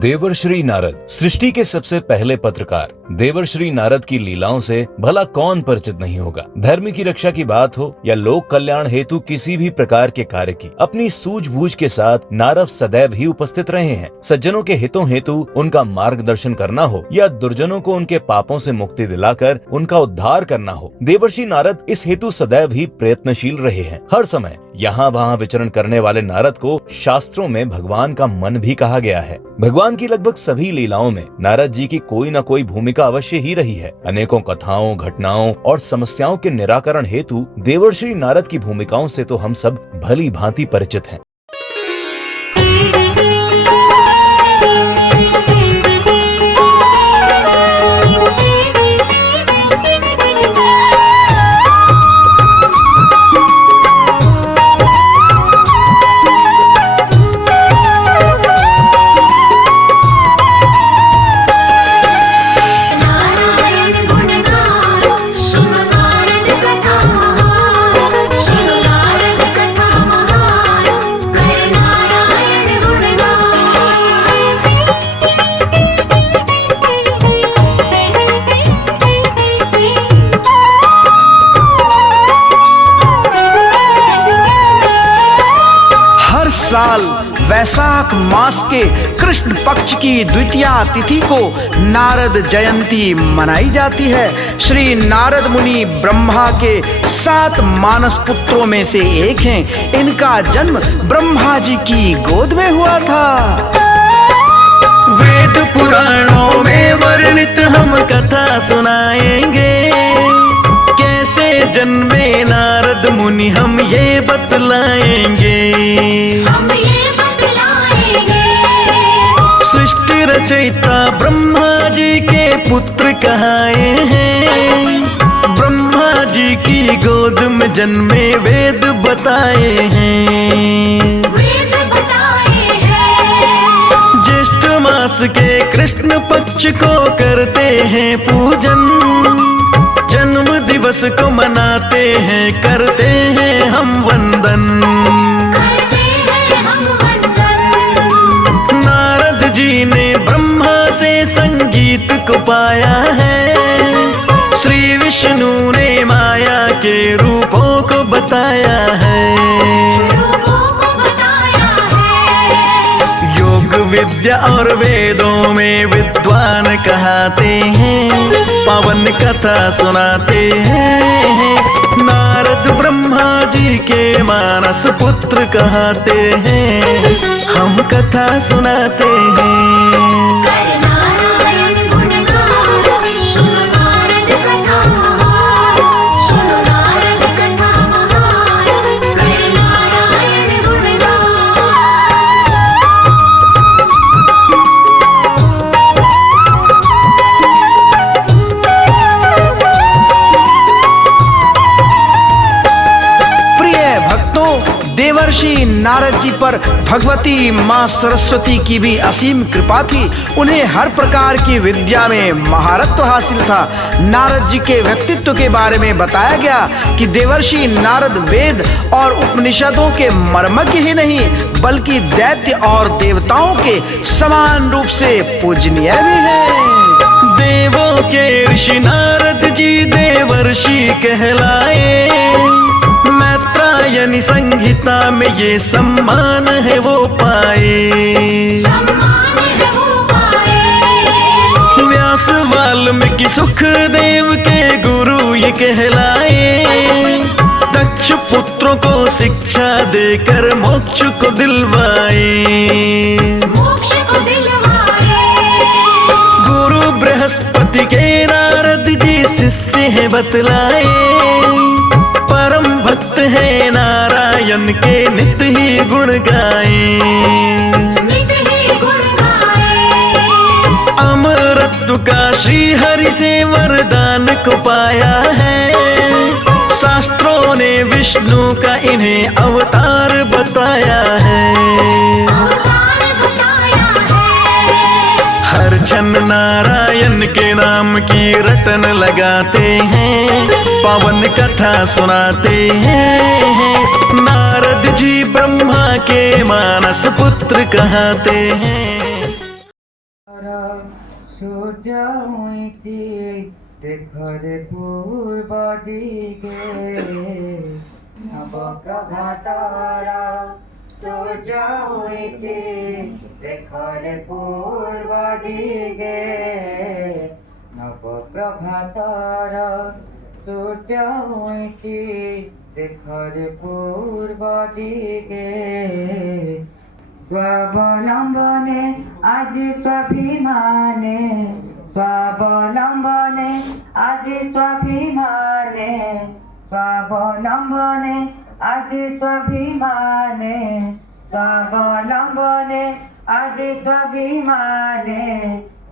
देवर्षि नारद सृष्टि के सबसे पहले पत्रकार। देवर्षि नारद की लीलाओं से भला कौन परिचित नहीं होगा। धर्म की रक्षा की बात हो या लोक कल्याण हेतु किसी भी प्रकार के कार्य की, अपनी सूझबूझ के साथ नारद सदैव ही उपस्थित रहे हैं। सज्जनों के हितों हेतु उनका मार्गदर्शन करना हो या दुर्जनों को उनके पापों से मुक्ति दिलाकर उनका उद्धार करना हो, देवर्षि नारद इस हेतु सदैव ही प्रयत्नशील रहे हैं। हर समय यहाँ वहाँ विचरण करने वाले नारद को शास्त्रों में भगवान का मन भी कहा गया है। भगवान की लगभग सभी लीलाओं में नारद जी की कोई न कोई भूमिका अवश्य ही रही है। अनेकों कथाओं, घटनाओं और समस्याओं के निराकरण हेतु देवर्षि नारद की भूमिकाओं से तो हम सब भली भांति परिचित हैं। साल वैशाख मास के कृष्ण पक्ष की द्वितीया तिथि को नारद जयंती मनाई जाती है। श्री नारद मुनि ब्रह्मा के 7 मानस पुत्रों में से एक हैं। इनका जन्म ब्रह्मा जी की गोद में हुआ था। वेद पुराणों में वर्णित हम कथा सुनाएंगे, कैसे जन्मे नारद मुनि हम ये बतलाएंगे। सृष्टि रचयिता ब्रह्मा जी के पुत्र कहाए हैं, ब्रह्मा जी की गोद में जन्मे वेद बताए हैं। ज्येष्ठ मास के कृष्ण पक्ष को करते हैं पूजन, जन्म दिवस को मनाते हैं, करते हैं हम वंदन। नारद जी ने ब्रह्मा से संगीत को पाया है, श्री विष्णु ने माया के रूपों को बताया है। योग विद्या और वेदों में विद्वान कहते हैं, पावन कथा सुनाते हैं। नारद ब्रह्मा जी के मानस पुत्र कहते हैं, हम कथा सुनाते हैं। देवर्षि नारद जी पर भगवती माँ सरस्वती की भी असीम कृपा थी। उन्हें हर प्रकार की विद्या में महारत्व हासिल था। नारद जी के व्यक्तित्व के बारे में बताया गया कि देवर्षि नारद वेद और उपनिषदों के मर्मज्ञ ही नहीं बल्कि दैत्य और देवताओं के समान रूप से पूजनीय भी हैं। देवों के ऋषि नारद जी देवर्षि कहलाए, मैत्रायणी संहिता में ये सम्मान है वो पाए। व्यास वाल्मीकि सुखदेव के गुरु ये कहलाए, दक्ष पुत्रों को शिक्षा देकर मोक्ष को दिलवाए। गुरु बृहस्पति के नारद जी शिष्य हैं बतलाए, परम भक्त है नारायण के नित ही गुण गाए। अमरत्व का श्री हरि से वरदान को पाया है, शास्त्रों ने विष्णु का इन्हें अवतार बताया है। हर क्षण नारायण के नाम की रटन लगाते हैं, पावन कथा सुनाते हैं। नारद जी ब्रह्मा के मानस पुत्र कहते हैं। সূর্য উইটি দেখরে পূর্ব দিকে নবপ্রভাতর সূর্য উইটি দেখরে পূর্ব দিকে নবপ্রভাতর সূর্য উইটি দেখরে পূর্ব দিকে স্বাবলম্বনে আজি স্বাভিমানে স্বাবলম্বনে আজি স্বাভিমানে স্বাবলম্বনে আজি স্বাভিমানে স্বাবলম্বনে আজি স্বাভিমানে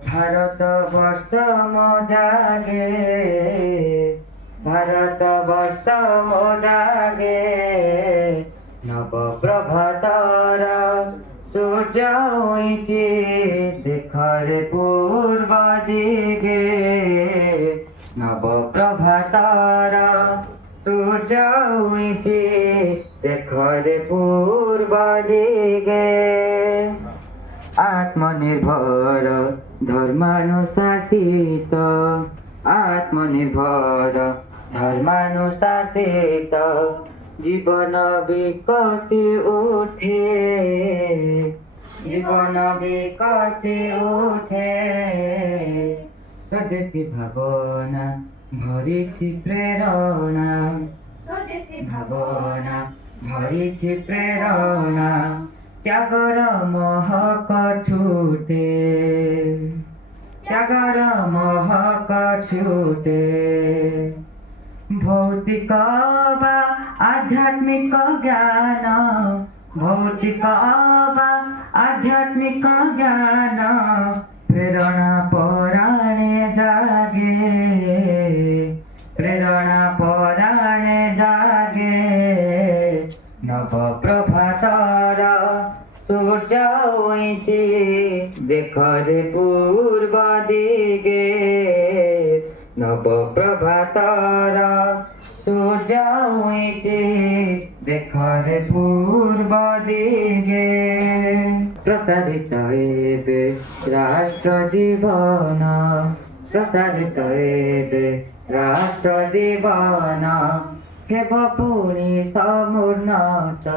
ভারতবর্ষ মোজাগে ভারতবর্ষ মোজাগে নবপ্রভাতর সূর্য উইচি দেখরে পূর্ব দিকে নবপ্রভাতর সূর্য উইচি দেখরে পূর্ব দিকে আত্মনির্ভর ধর্মানুশাসিত আত্মনির্ভর ধর্মানুশাসিত জীবন বিকশি উঠে জীবন বিকশি উঠে স্বদেশী ভাবনা ভরিছি প্রেরণা স্বদেশী ভাবনা ভরিছি প্রেরণা ত্যাগর মহক ছুটে ত্যাগর মহক ছুটে ভৌতিক বা আধ্যাত্মিক জ্ঞান ভৌতিক বা আধ্যাত্মিক জ্ঞান প্রেরণা পরাণে জাগে প্রেরণা পরাণে জাগে নবপ্রভাতর সূর্য উইচি দেখরে পূর্ব দিকে নবপ্রভাতর সূর্য উইচি দেখরে পূর্ব দিকে প্রসারিত হেবে রাষ্ট্র জীবন প্রসারিত হেবে রাষ্ট্র জীবন হেব পুଣି ସମୁନ୍ନତ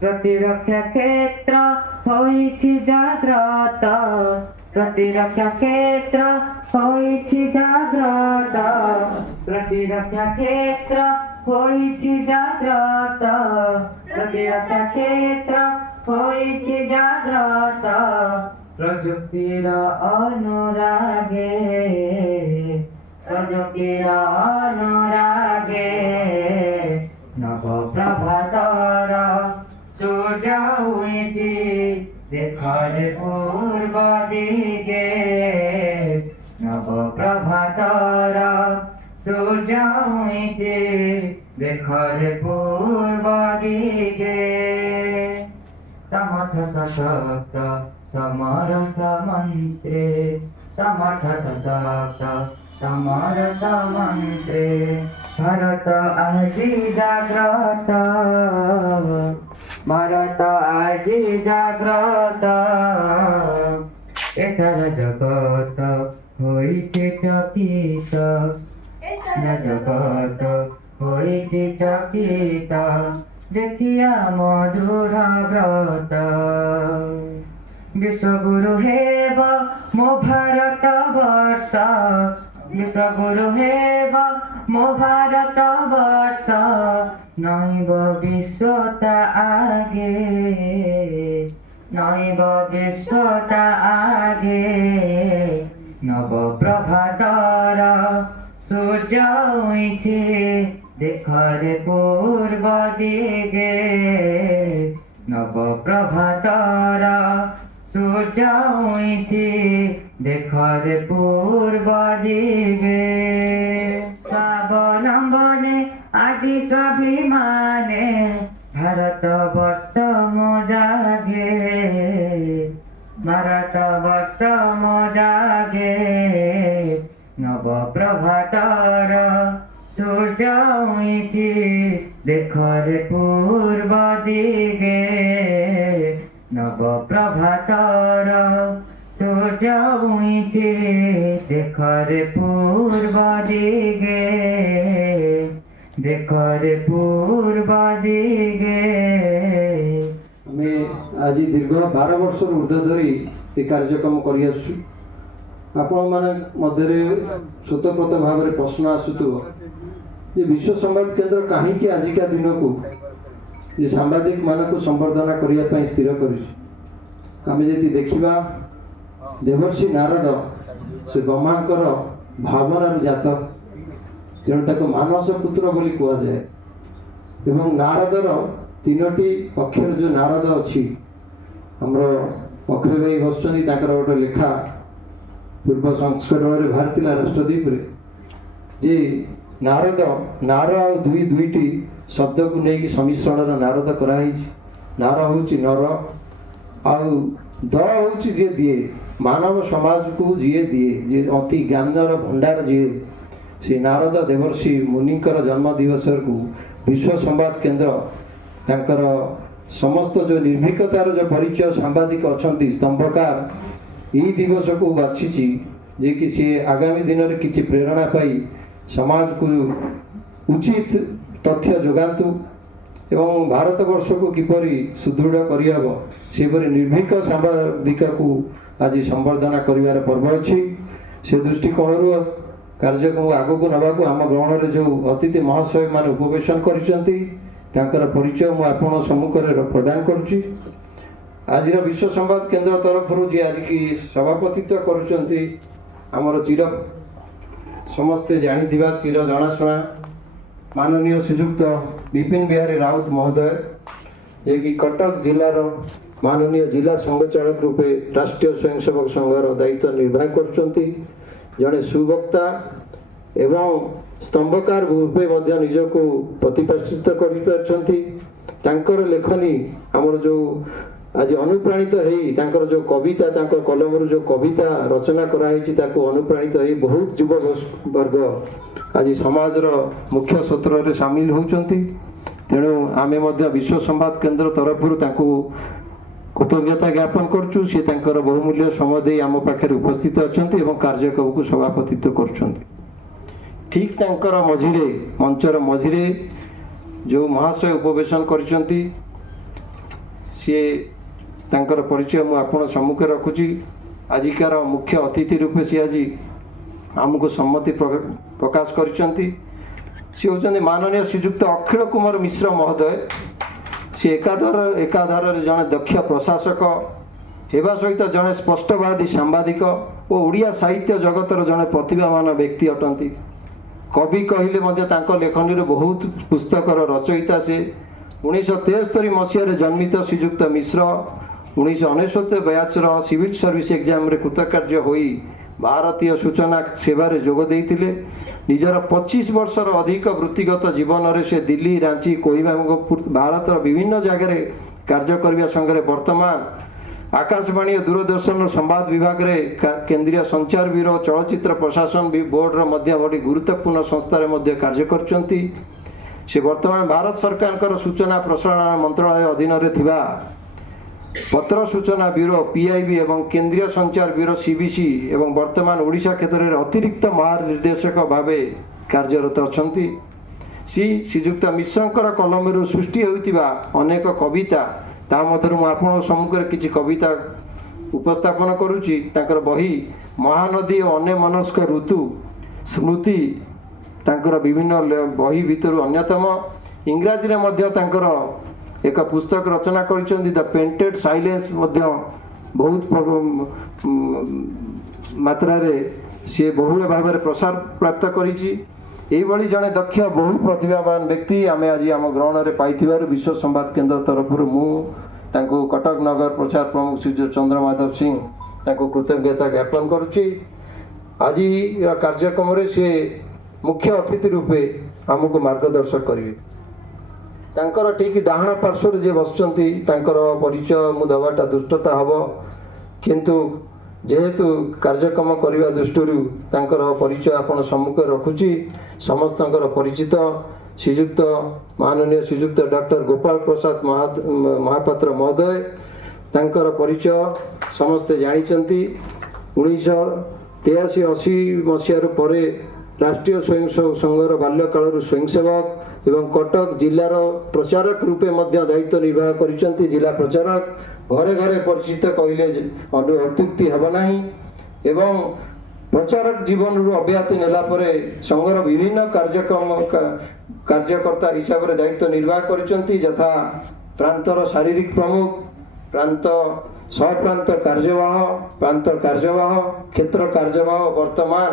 ପ୍ରତିରକ୍ଷା କ୍ଷେତ୍ର ହୋଇଛି ଜାଗ୍ରତ ପ୍ରତିରକ୍ଷା କ୍ଷେତ୍ର ହୋଇଛି ଜାଗ୍ରତ ପ୍ରତିରକ୍ଷା କ୍ଷେତ୍ର ହୋଇଛି ଜାଗ୍ରତ ପ୍ରତିରକ୍ଷା କ୍ଷେତ୍ର ହୋଇଛି ଜାଗ୍ରତ ପ୍ରଯୁକ୍ତିର ଅନୁରାଗେ প্রযুক্তির অনুরাগে নবপ্রভাতর সূর্য উইচি দেখরে পূর্ব দিকে নবপ্রভাতর সূর্য উইচি দেখরে পূর্ব দিকে সমর্থ সশক্ত সমরস মন্ত্রে সমর্থ সশক্ত সমরস মন্ত্রে ভারত আজি জাগ্রত ভারত আজি জাগ্রত এসারা জগত হইছে চকিত এসারা জগত হইছে চকিত দেখিয়া মধুর ব্রত বিশ্বগুরু হেব মো ভারত বর্ষ বিশ্বগুরু হেব মো ভারত বর্ষ নইব বিশ্বতা আগে নইব বিশ্বতা আগে নবপ্রভাতর সূর্য উইচি দেখরে পূর্ব দিকে নবপ্রভাতর সূর্য উইচি দেখরে পূর্ব দিকে স্বাবলম্বনে আজি স্বাভিমানে ভারতবর্ষ মোজাগে ভারতবর্ষ মোজাগে নবপ্রভাতর সূর্য উইচি দেখরে পূর্ব দিকে নবপ্রভাতর সূর্য উইছে দেখরে পূর্ব দিগে দেখরে পূর্ব দিগে। ଆମେ ଆଜି ଦୀର୍ଘ 12 ବର୍ଷରୁ ଉର୍ଦ୍ଧ୍ୱ ଧରି ଏ କାର୍ଯ୍ୟକ୍ରମ କରିଆସୁଛୁ। ଆପଣମାନେ ମଧ୍ୟରେ ସ୍ୱତଃପ୍ରତ ଭାବରେ ପ୍ରଶ୍ନ ଆସୁଥିବ ଯେ ବିଶ୍ୱ ସମ୍ବାଦ କେନ୍ଦ୍ର କାହିଁକି ଆଜିକା ଦିନକୁ ଯେ ସାମ୍ବାଦିକମାନଙ୍କୁ ସମ୍ବର୍ଦ୍ଧନା କରିବା ପାଇଁ ସ୍ଥିର କରିଛି। ଆମେ ଯଦି ଦେଖିବା ଦେବର୍ଷି ନାରଦ ସେ ବ୍ରହ୍ମାଙ୍କର ଭାବନାରୁ ଜାତ, ତେଣୁ ତାକୁ ମାନସ ପୁତ୍ର ବୋଲି କୁହାଯାଏ। ଏବଂ ନାରଦର 3ଟି ଅକ୍ଷର ଯେଉଁ ନାରଦ ଅଛି, ଆମର ଅକ୍ଷୟ ଭାଇ ବସୁଛନ୍ତି, ତାଙ୍କର ଗୋଟେ ଲେଖା ପୂର୍ବ ସଂସ୍କରଣରେ ବାହାରିଥିଲା ରାଷ୍ଟ୍ରଦୀପରେ ଯେ ନାରଦ, ନାର ଆଉ ଦୁଇଟି ଶବ୍ଦକୁ ନେଇକି ସମିଶ୍ରଣର ନାରଦ କରାହେଇଛି। ନାର ହେଉଛି ନର, ଆଉ ଦ ହେଉଛି ଯିଏ ଦିଏ, ମାନବ ସମାଜକୁ ଯିଏ ଦିଏ, ଯିଏ ଅତି ଜ୍ଞାନର ଭଣ୍ଡାର ଯିଏ, ସେ ନାରଦ ଦେବର୍ଷି ମୁନିଙ୍କର ଜନ୍ମ ଦିବସକୁ ବିଶ୍ୱ ସମ୍ବାଦ କେନ୍ଦ୍ର ତାଙ୍କର ସମସ୍ତ ଯେଉଁ ନିର୍ଭୀକତାର ଯେଉଁ ପରିଚୟ ସାମ୍ବାଦିକ ଅଛନ୍ତି, ସ୍ତମ୍ଭକାର, ଏହି ଦିବସକୁ ବାଛିଛି ଯେ କି ସିଏ ଆଗାମୀ ଦିନରେ କିଛି ପ୍ରେରଣା ପାଇ ସମାଜକୁ ଉଚିତ ତଥ୍ୟ ଯୋଗାନ୍ତୁ ଏବଂ ଭାରତବର୍ଷକୁ କିପରି ସୁଦୃଢ଼ କରିହେବ ସେପରି ନିର୍ଭୀକ ସାମ୍ବାଦିକକୁ ଆଜି ସମ୍ବର୍ଦ୍ଧନା କରିବାର ପର୍ବ ଅଛି। ସେ ଦୃଷ୍ଟିକୋଣରୁ କାର୍ଯ୍ୟକ୍ରମ ଆଗକୁ ନେବାକୁ ଆମ ଗ୍ରହଣରେ ଯେଉଁ ଅତିଥି ମହାଶୟମାନେ ଉପବେଶନ କରିଛନ୍ତି ତାଙ୍କର ପରିଚୟ ମୁଁ ଆପଣ ସମ୍ମୁଖରେ ପ୍ରଦାନ କରୁଛି। ଆଜିର ବିଶ୍ୱ ସମ୍ବାଦ କେନ୍ଦ୍ର ତରଫରୁ ଯିଏ ଆଜିକି ସଭାପତିତ୍ୱ କରୁଛନ୍ତି ଆମର ଚିର ସମସ୍ତେ ଜାଣିଥିବା ଚିର ଜଣାଶୁଣା ମାନନୀୟ ଶ୍ରୀଯୁକ୍ତ ବିପିନ ବିହାରୀ ରାଉତ ମହୋଦୟ, ଯିଏକି କଟକ ଜିଲ୍ଲାର ମାନନୀୟ ଜିଲ୍ଲା ସଂଘଚାଳକ ରୂପେ ରାଷ୍ଟ୍ରୀୟ ସ୍ୱୟଂସେବକ ସଂଘର ଦାୟିତ୍ୱ ନିର୍ବାହ କରୁଛନ୍ତି। ଜଣେ ସୁବକ୍ତା ଏବଂ ସ୍ତମ୍ଭକାର ରୂପେ ମଧ୍ୟ ନିଜକୁ ପ୍ରତିପାଦିତ କରିପାରିଛନ୍ତି। ତାଙ୍କର ଲେଖନୀ ଆମର ଯେଉଁ ଆଜି ଅନୁପ୍ରାଣିତ ହେଇ ତାଙ୍କର ଯେଉଁ କବିତା, ତାଙ୍କ କଲମରୁ ଯେଉଁ କବିତା ରଚନା କରାହେଇଛି ତାକୁ ଅନୁପ୍ରାଣିତ ହେଇ ବହୁତ ଯୁବବର୍ଗ ଆଜି ସମାଜର ମୁଖ୍ୟ ସ୍ରୋତରେ ସାମିଲ ହେଉଛନ୍ତି। ତେଣୁ ଆମେ ମଧ୍ୟ ବିଶ୍ୱ ସମ୍ବାଦ କେନ୍ଦ୍ର ତରଫରୁ ତାଙ୍କୁ କୃତଜ୍ଞତା ଜ୍ଞାପନ କରୁଛୁ। ସେ ତାଙ୍କର ବହୁମୂଲ୍ୟ ସମୟ ଦେଇ ଆମ ପାଖରେ ଉପସ୍ଥିତ ଅଛନ୍ତି ଏବଂ କାର୍ଯ୍ୟକ୍ରମକୁ ସଭାପତିତ୍ୱ କରୁଛନ୍ତି। ଠିକ୍ ତାଙ୍କର ମଝିରେ, ମଞ୍ଚର ମଝିରେ ଯେଉଁ ମହାଶୟ ଉପବେଶନ କରିଛନ୍ତି ସିଏ ତାଙ୍କର ପରିଚୟ ମୁଁ ଆପଣ ସମ୍ମୁଖରେ ରଖୁଛି। ଆଜିକାର ମୁଖ୍ୟ ଅତିଥି ରୂପେ ସିଏ ଆଜି ଆମକୁ ସମ୍ମତି ପ୍ରକାଶ କରିଛନ୍ତି। ସିଏ ହେଉଛନ୍ତି ମାନନୀୟ ଶ୍ରୀଯୁକ୍ତ ଅଖିଳ କୁମାର ମିଶ୍ର ମହୋଦୟ। ସିଏ ଏକାଧାରରେ ଜଣେ ଦକ୍ଷ ପ୍ରଶାସକ ହେବା ସହିତ ଜଣେ ସ୍ପଷ୍ଟବାଦୀ ସାମ୍ବାଦିକ ଓ ଓଡ଼ିଆ ସାହିତ୍ୟ ଜଗତର ଜଣେ ପ୍ରତିଭାମାନ ବ୍ୟକ୍ତି ଅଟନ୍ତି। କବି କହିଲେ ମଧ୍ୟ ତାଙ୍କ ଲେଖନୀରେ ବହୁତ ପୁସ୍ତକର ରଚୟିତା। ସେ 1973 ମସିହାରେ ଜନ୍ମିତ ଶ୍ରୀଯୁକ୍ତ ମିଶ୍ର 1969 ବ୍ୟାଚ୍ର ସିଭିଲ୍ ସର୍ଭିସ ଏକ୍ଜାମରେ କୃତକାର୍ଯ୍ୟ ହୋଇ ଭାରତୀୟ ସୂଚନା ସେବାରେ ଯୋଗ ଦେଇଥିଲେ। ନିଜର 25 ବର୍ଷର ଅଧିକ ବୃତ୍ତିଗତ ଜୀବନରେ ସେ ଦିଲ୍ଲୀ, ରାଞ୍ଚି, କୋହିମା ଏବଂ ଭାରତର ବିଭିନ୍ନ ଜାଗାରେ କାର୍ଯ୍ୟ କରିବା ସଙ୍ଗରେ ବର୍ତ୍ତମାନ ଆକାଶବାଣୀ ଓ ଦୂରଦର୍ଶନର ସମ୍ବାଦ ବିଭାଗରେ କେନ୍ଦ୍ରୀୟ ସଞ୍ଚାର ବ୍ୟୁରୋ, ଚଳଚ୍ଚିତ୍ର ପ୍ରଶାସନ ବୋର୍ଡ଼ର ମଧ୍ୟ ବଡ଼ି ଗୁରୁତ୍ୱପୂର୍ଣ୍ଣ ସଂସ୍ଥାରେ ମଧ୍ୟ କାର୍ଯ୍ୟ କରୁଛନ୍ତି। ସେ ବର୍ତ୍ତମାନ ଭାରତ ସରକାରଙ୍କର ସୂଚନା ପ୍ରସାରଣ ମନ୍ତ୍ରଣାଳୟ ଅଧୀନରେ ଥିବା ପତ୍ର ସୂଚନା ବ୍ୟୁରୋ PIB ଏବଂ କେନ୍ଦ୍ରୀୟ ସଞ୍ଚାର ବ୍ୟୁରୋ CBC ଏବଂ ବର୍ତ୍ତମାନ ଓଡ଼ିଶା କ୍ଷେତ୍ରରେ ଅତିରିକ୍ତ ମହାନିର୍ଦ୍ଦେଶକ ଭାବେ କାର୍ଯ୍ୟରତ ଅଛନ୍ତି। ଶ୍ରୀଯୁକ୍ତ ମିଶ୍ରଙ୍କର କଲମରୁ ସୃଷ୍ଟି ହେଉଥିବା ଅନେକ କବିତା, ତା ମଧ୍ୟରୁ ମୁଁ ଆପଣଙ୍କ ସମ୍ମୁଖରେ କିଛି କବିତା ଉପସ୍ଥାପନ କରୁଛି। ତାଙ୍କର ବହି ମହାନଦୀ ଓ ଅନ୍ୟମନସ୍କ ଋତୁ ସ୍ମୃତି ତାଙ୍କର ବିଭିନ୍ନ ବହି ଭିତରୁ ଅନ୍ୟତମ। ଇଂରାଜୀରେ ମଧ୍ୟ ତାଙ୍କର ଏକ ପୁସ୍ତକ ରଚନା କରିଛନ୍ତି, ଦ ପେଣ୍ଟେଡ୍ ସାଇଲେନ୍ସ, ମଧ୍ୟ ବହୁତ ମାତ୍ରାରେ ସିଏ ବହୁଳ ଭାବରେ ପ୍ରସାର ପ୍ରାପ୍ତ କରିଛି। ଏଇଭଳି ଜଣେ ଦକ୍ଷ ବହୁ ପ୍ରତିଭାବାନ ବ୍ୟକ୍ତି ଆମେ ଆଜି ଆମ ଗ୍ରହଣରେ ପାଇଥିବାରୁ ବିଶ୍ୱ ସମ୍ବାଦ କେନ୍ଦ୍ର ତରଫରୁ ମୁଁ ତାଙ୍କୁ କଟକ ନଗର ପ୍ରଚାର ପ୍ରମୁଖ ଶ୍ରୀ ଚନ୍ଦ୍ରମାଧବ ସିଂ ତାଙ୍କୁ କୃତଜ୍ଞତା ଜ୍ଞାପନ କରୁଛି। ଆଜିର କାର୍ଯ୍ୟକ୍ରମରେ ସିଏ ମୁଖ୍ୟ ଅତିଥି ରୂପେ ଆମକୁ ମାର୍ଗଦର୍ଶନ କରିବେ। ତାଙ୍କର ଠିକ୍ ଡାହାଣ ପାର୍ଶ୍ୱରେ ଯିଏ ବସିଛନ୍ତି ତାଙ୍କର ପରିଚୟ ମୁଁ ଦେବାଟା ଦୁଷ୍ଟତା ହେବ, କିନ୍ତୁ ଯେହେତୁ କାର୍ଯ୍ୟକ୍ରମ କରିବା ଦୃଷ୍ଟିରୁ ତାଙ୍କର ପରିଚୟ ଆପଣ ସମ୍ମୁଖରେ ରଖୁଛି। ସମସ୍ତଙ୍କର ପରିଚିତ ଶ୍ରୀଯୁକ୍ତ ମାନନୀୟ ଶ୍ରୀଯୁକ୍ତ ଡକ୍ଟର ଗୋପାଳ ପ୍ରସାଦ ମହାପାତ୍ର ମହୋଦୟ, ତାଙ୍କର ପରିଚୟ ସମସ୍ତେ ଜାଣିଛନ୍ତି। 1983-80 ମସିହାରୁ ପରେ राष्ट्रीय स्वयंसेवक संघर बाल्यकाल स्वयंसेवक एवं कटक जिलार प्रचारक रूपे मध्य दायित्व निर्वाह करिसेंती। जिला प्रचारक घरे घरे परिचित कहले अत्युक्ति हेब नाही एवं प्रचारक जीवन रु अब्याहति नेला परे संघर विभिन्न कार्यकर्ता हिसाब से दायित्व निर्वाह करिसेंती, यथा प्रांतर शारीरिक प्रमुख, प्रांत सहप्रांत कार्यवाह, प्रांत कार्यवाह, क्षेत्र कार्यवाह, वर्तमान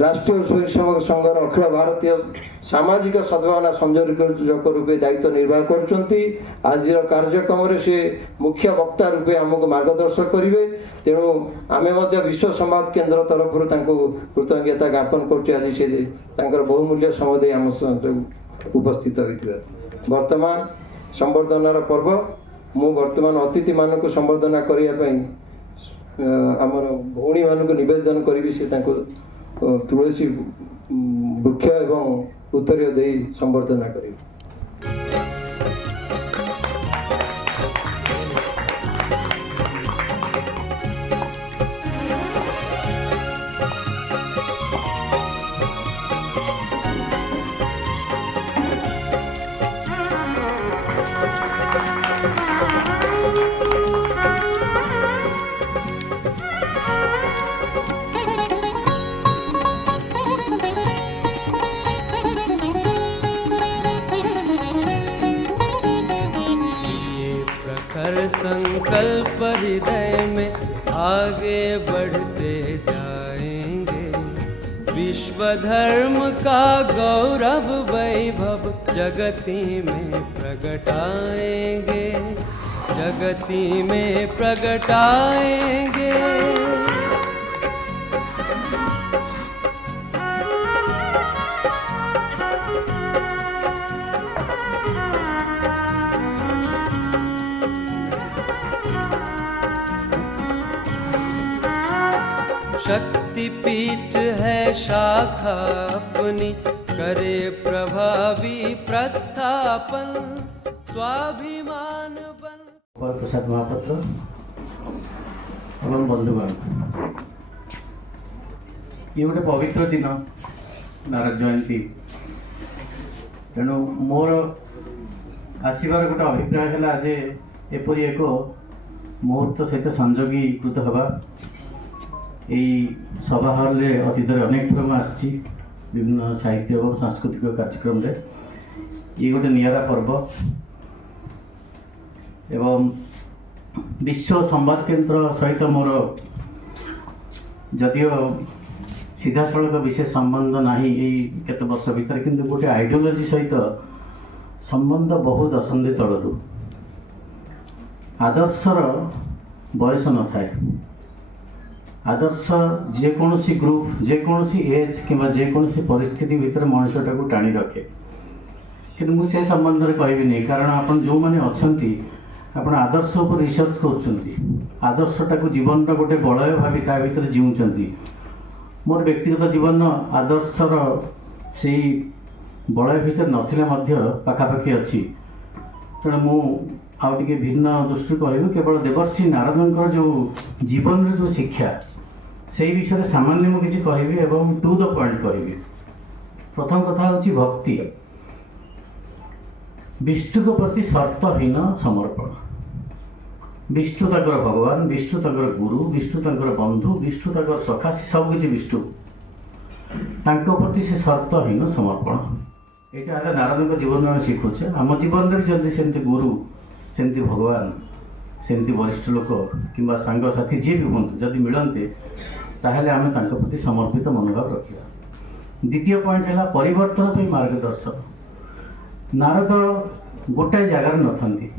राष्ट्रीय स्वयंसेवक संघर अखिल भारतीय सामाजिक सद्भावना संयोजक रूपे दायित्व निर्वाह करुँच। आज कार्यक्रम से मुख्य वक्ता रूपे आमको मार्गदर्शन करेंगे, तेणु आमे मध्य विश्व संवाद केन्द्र तरफ कृतज्ञता ज्ञापन कर बहुमूल्य समय दे आम उपस्थित होता। वर्तमान संवर्धनार पर्व मु वर्तमान अतिथि मानक संवर्धना करने आमर भौणी मानक निवेदन करी से तुलसी वृक्ष एवं उत्तरीय दे संवर्धना करें। संकल्प हृदय में आगे बढ़ते जाएंगे, विश्व धर्म का गौरव वैभव जगती में प्रगटाएंगे, जगती में प्रगटाएंगे। शक्तिपीठ है शाखा अपनी, करे प्रभावी प्रस्थापन, स्वाभिमान बन। प्रसाद महापात्र एवं बंधुगण, ये गोटे पवित्र दिन नारद जयंती, तेणु मोर आसबार गोटे अभिप्राय है जे एपरी एक मुहूर्त सहित संयोगीकृत हवा। यही सभा हॉल अतीत अनेक थर मुझे विभिन्न साहित्य और सांस्कृतिक कार्यक्रम रे ये गोटे निरा पर्व एवं विश्व संवाद केन्द्र सहित मोर जदियो सीधा सड़क विशेष संबंध नहीं केते वर्ष भीतर, किंतु गोटे आइडियोलॉजी सहित संबंध बहुत दशंधि तलू। आदर्शर बयस न थाए, आदर्श जेकोसी ग्रुप जेकोसी एज कि जेकोसी परिस्थिति भितर मनुष्यटा को टाणी रखे, कि मुझे संबंध में कहबी कारण आप जो मैंने अच्छा आप आदर्श उपर रिसर्च कर आदर्शटा को जीवन गोटे बलय भावी ता भीतर जीवुंट। मोर व्यक्तिगत जीवन आदर्शर से बलय भीतर नथिले मध्य पाखापाखि अच्छी, तेणु मु आउ टिके भिन्न दृष्टि कहबी केवल देवर्षि नारदंकर जो जीवन जो शिक्षा से विषय सामान्य मुझे किसी कहबी एवं टू द पॉइंट करी। प्रथम कथा हूँ भक्ति, विष्णु के प्रति शर्तहीन समर्पण। विष्णु तंकर भगवान, विष्णु तंकर गुरु, विष्णु तंकर बंधु, विष्णु तंकर सखा, सबकि विष्णु तांको प्रति से शर्तहीन समर्पण। यहाँ नारद जीवन में शिखुचे आम जीवन में भी जब सेमती गुरु सेमती भगवान सेमती वरिष्ठ लोक कि सांगसाथी जी भी हूँ जदि मिलते ताहले आमे तांको प्रति समर्पित मनोभाव रखा। द्वितीय पॉइंट है परिवर्तन पे मार्गदर्शक। नारद गोटे जगार नथंती,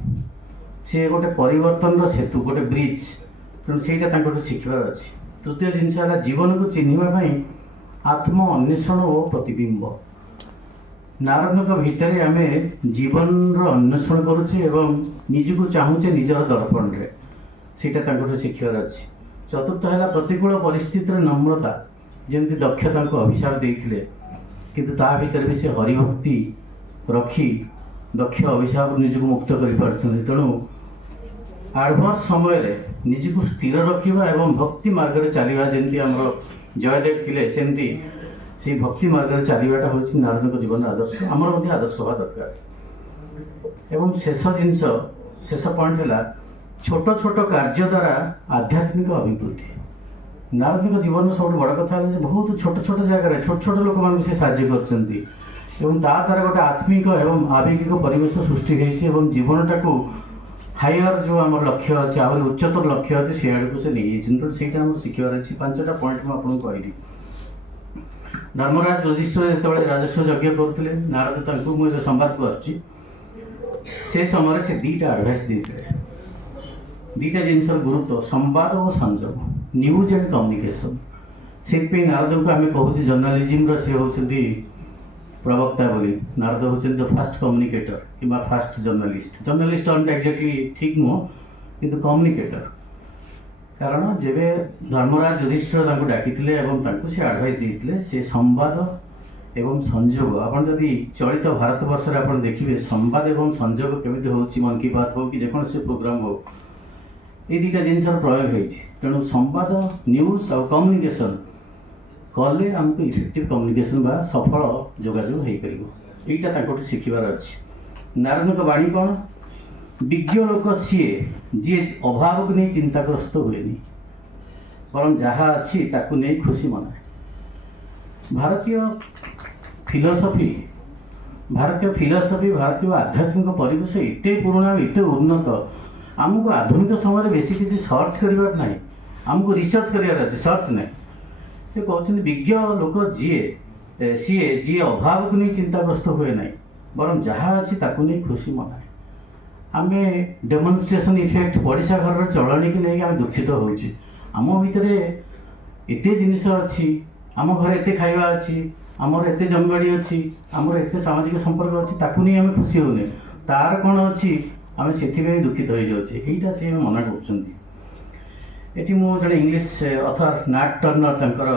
सी गोटे परिवर्तन सेतु गोटे ब्रिज, तेणु से शिखबार अच्छी। तृतीय जिनस है जीवन को चिन्हवाई आत्म अन्वेषण और प्रतिबिंब। नारद भितर आम जीवन अन्वेषण करुचे एवं निजको चाहूचे निजर दर्पण रे, सीटा शिखबार अच्छी। चतुर्थ है प्रतिकूल परिस्थिति नम्रता, जमी दक्षता को अभिशाप देते किंतु ता भीतर भी से हरिभक्ति रखी दक्ष अभिशाप निजको मुक्त कर। तेणु आडभर समय निजक स्थिर रखा एवं भक्ति मार्ग में चलवा जमी आम जयदेव थिले सेमती से भक्ति मार्ग में चलवाटा हूँ नारद जीवन आदर्श आमर आदर्श हवा दरकार। एवं शेष जिनस शेष पॉइंट है छोट छोट कार्य द्वारा आध्यात्मिक अभिवृद्धि। नारद जीवन सब बड़ कथा है बहुत छोट छोट जगह छोट छोट लोक मान से साज्य कर द्वारा गोटे आत्मिक एवं आवेगिक परिवेश सृष्टि होती जीवनटा को हायर जो आम लक्ष्य अच्छे आहरी उच्चतर लक्ष्य अच्छे से आड़ को से नहीं तो सहीटा आम शिखार अच्छी 5टा पॉइंट मुझे कहली। धर्मराज युधिष्ठिर जो राजस्व यज्ञ करते नारद मुझे संवाद को आसुच्ची से समय से 2टा एडभाइस देते 2टा जिनस गुरुत्व संवाद और संजोग न्यूज एंड कम्युनिकेशन से नारद को आम कहूँ जर्नालीजम सी होती प्रवक्ता बोली नारद होती द फास्ट कम्युनिकेटर कि fast journalist journalist term exactly ठीक नुह किंतु कम्युनिकेटर कारण जेबे धर्मराज युधिष्ठिर डाकी से एडभाइस देते से संवाद एवं संजोग आपन जदि चलित भारत वर्ष में आप देखिए संवाद एवं संजोग केमी हो मन की बात हो कि जेकोसी प्रोग्राम हो ये 2टा जिनस प्रयोग होती तेणु संवाद न्यूज और कम्युनिकेशन कले आमको इफेक्टिव कम्युनिकेशन बा सफल जोगाजोग हो पार यहीटा शिखबार अच्छी। नारद बाणी कौन विज्ञ लोक सीए जी अभाव को नहीं चिंताग्रस्त हुए बर जहाँ अच्छी ताकू नहीं खुशी मनाए। भारतीय फिलोसफी भारतीय आध्यात्मिक परिवेश एत पुराणा एत उन्नत आमको आधुनिक समय बेसी किसी सर्च करार ना आमको रिसर्च करार अच्छे सर्च ना ये कहते विज्ञ लोक जीए सीए जी अभाव को नहीं चिंताग्रस्त हुए ना बर जहाँ अच्छी ताकू नहीं खुशी मनाए। आम डेमोन्स्ट्रेशन इफेक्ट पड़ीसा घर चलनी की नहीं आम दुखित होची आम भितर एत जिनिस अच्छी आम घर एत खाଇବା अच्छी आमर एत जमीबाड़ी अच्छी आमर एत सामाजिक संपर्क अच्छी ताकू नहीं आम खुशी होने तार कौन अच्छी आम से दुखित हो जाऊे यहीटा सी मना कर ये मुझे जड़े इंग्लीश अथर नाट टर्नर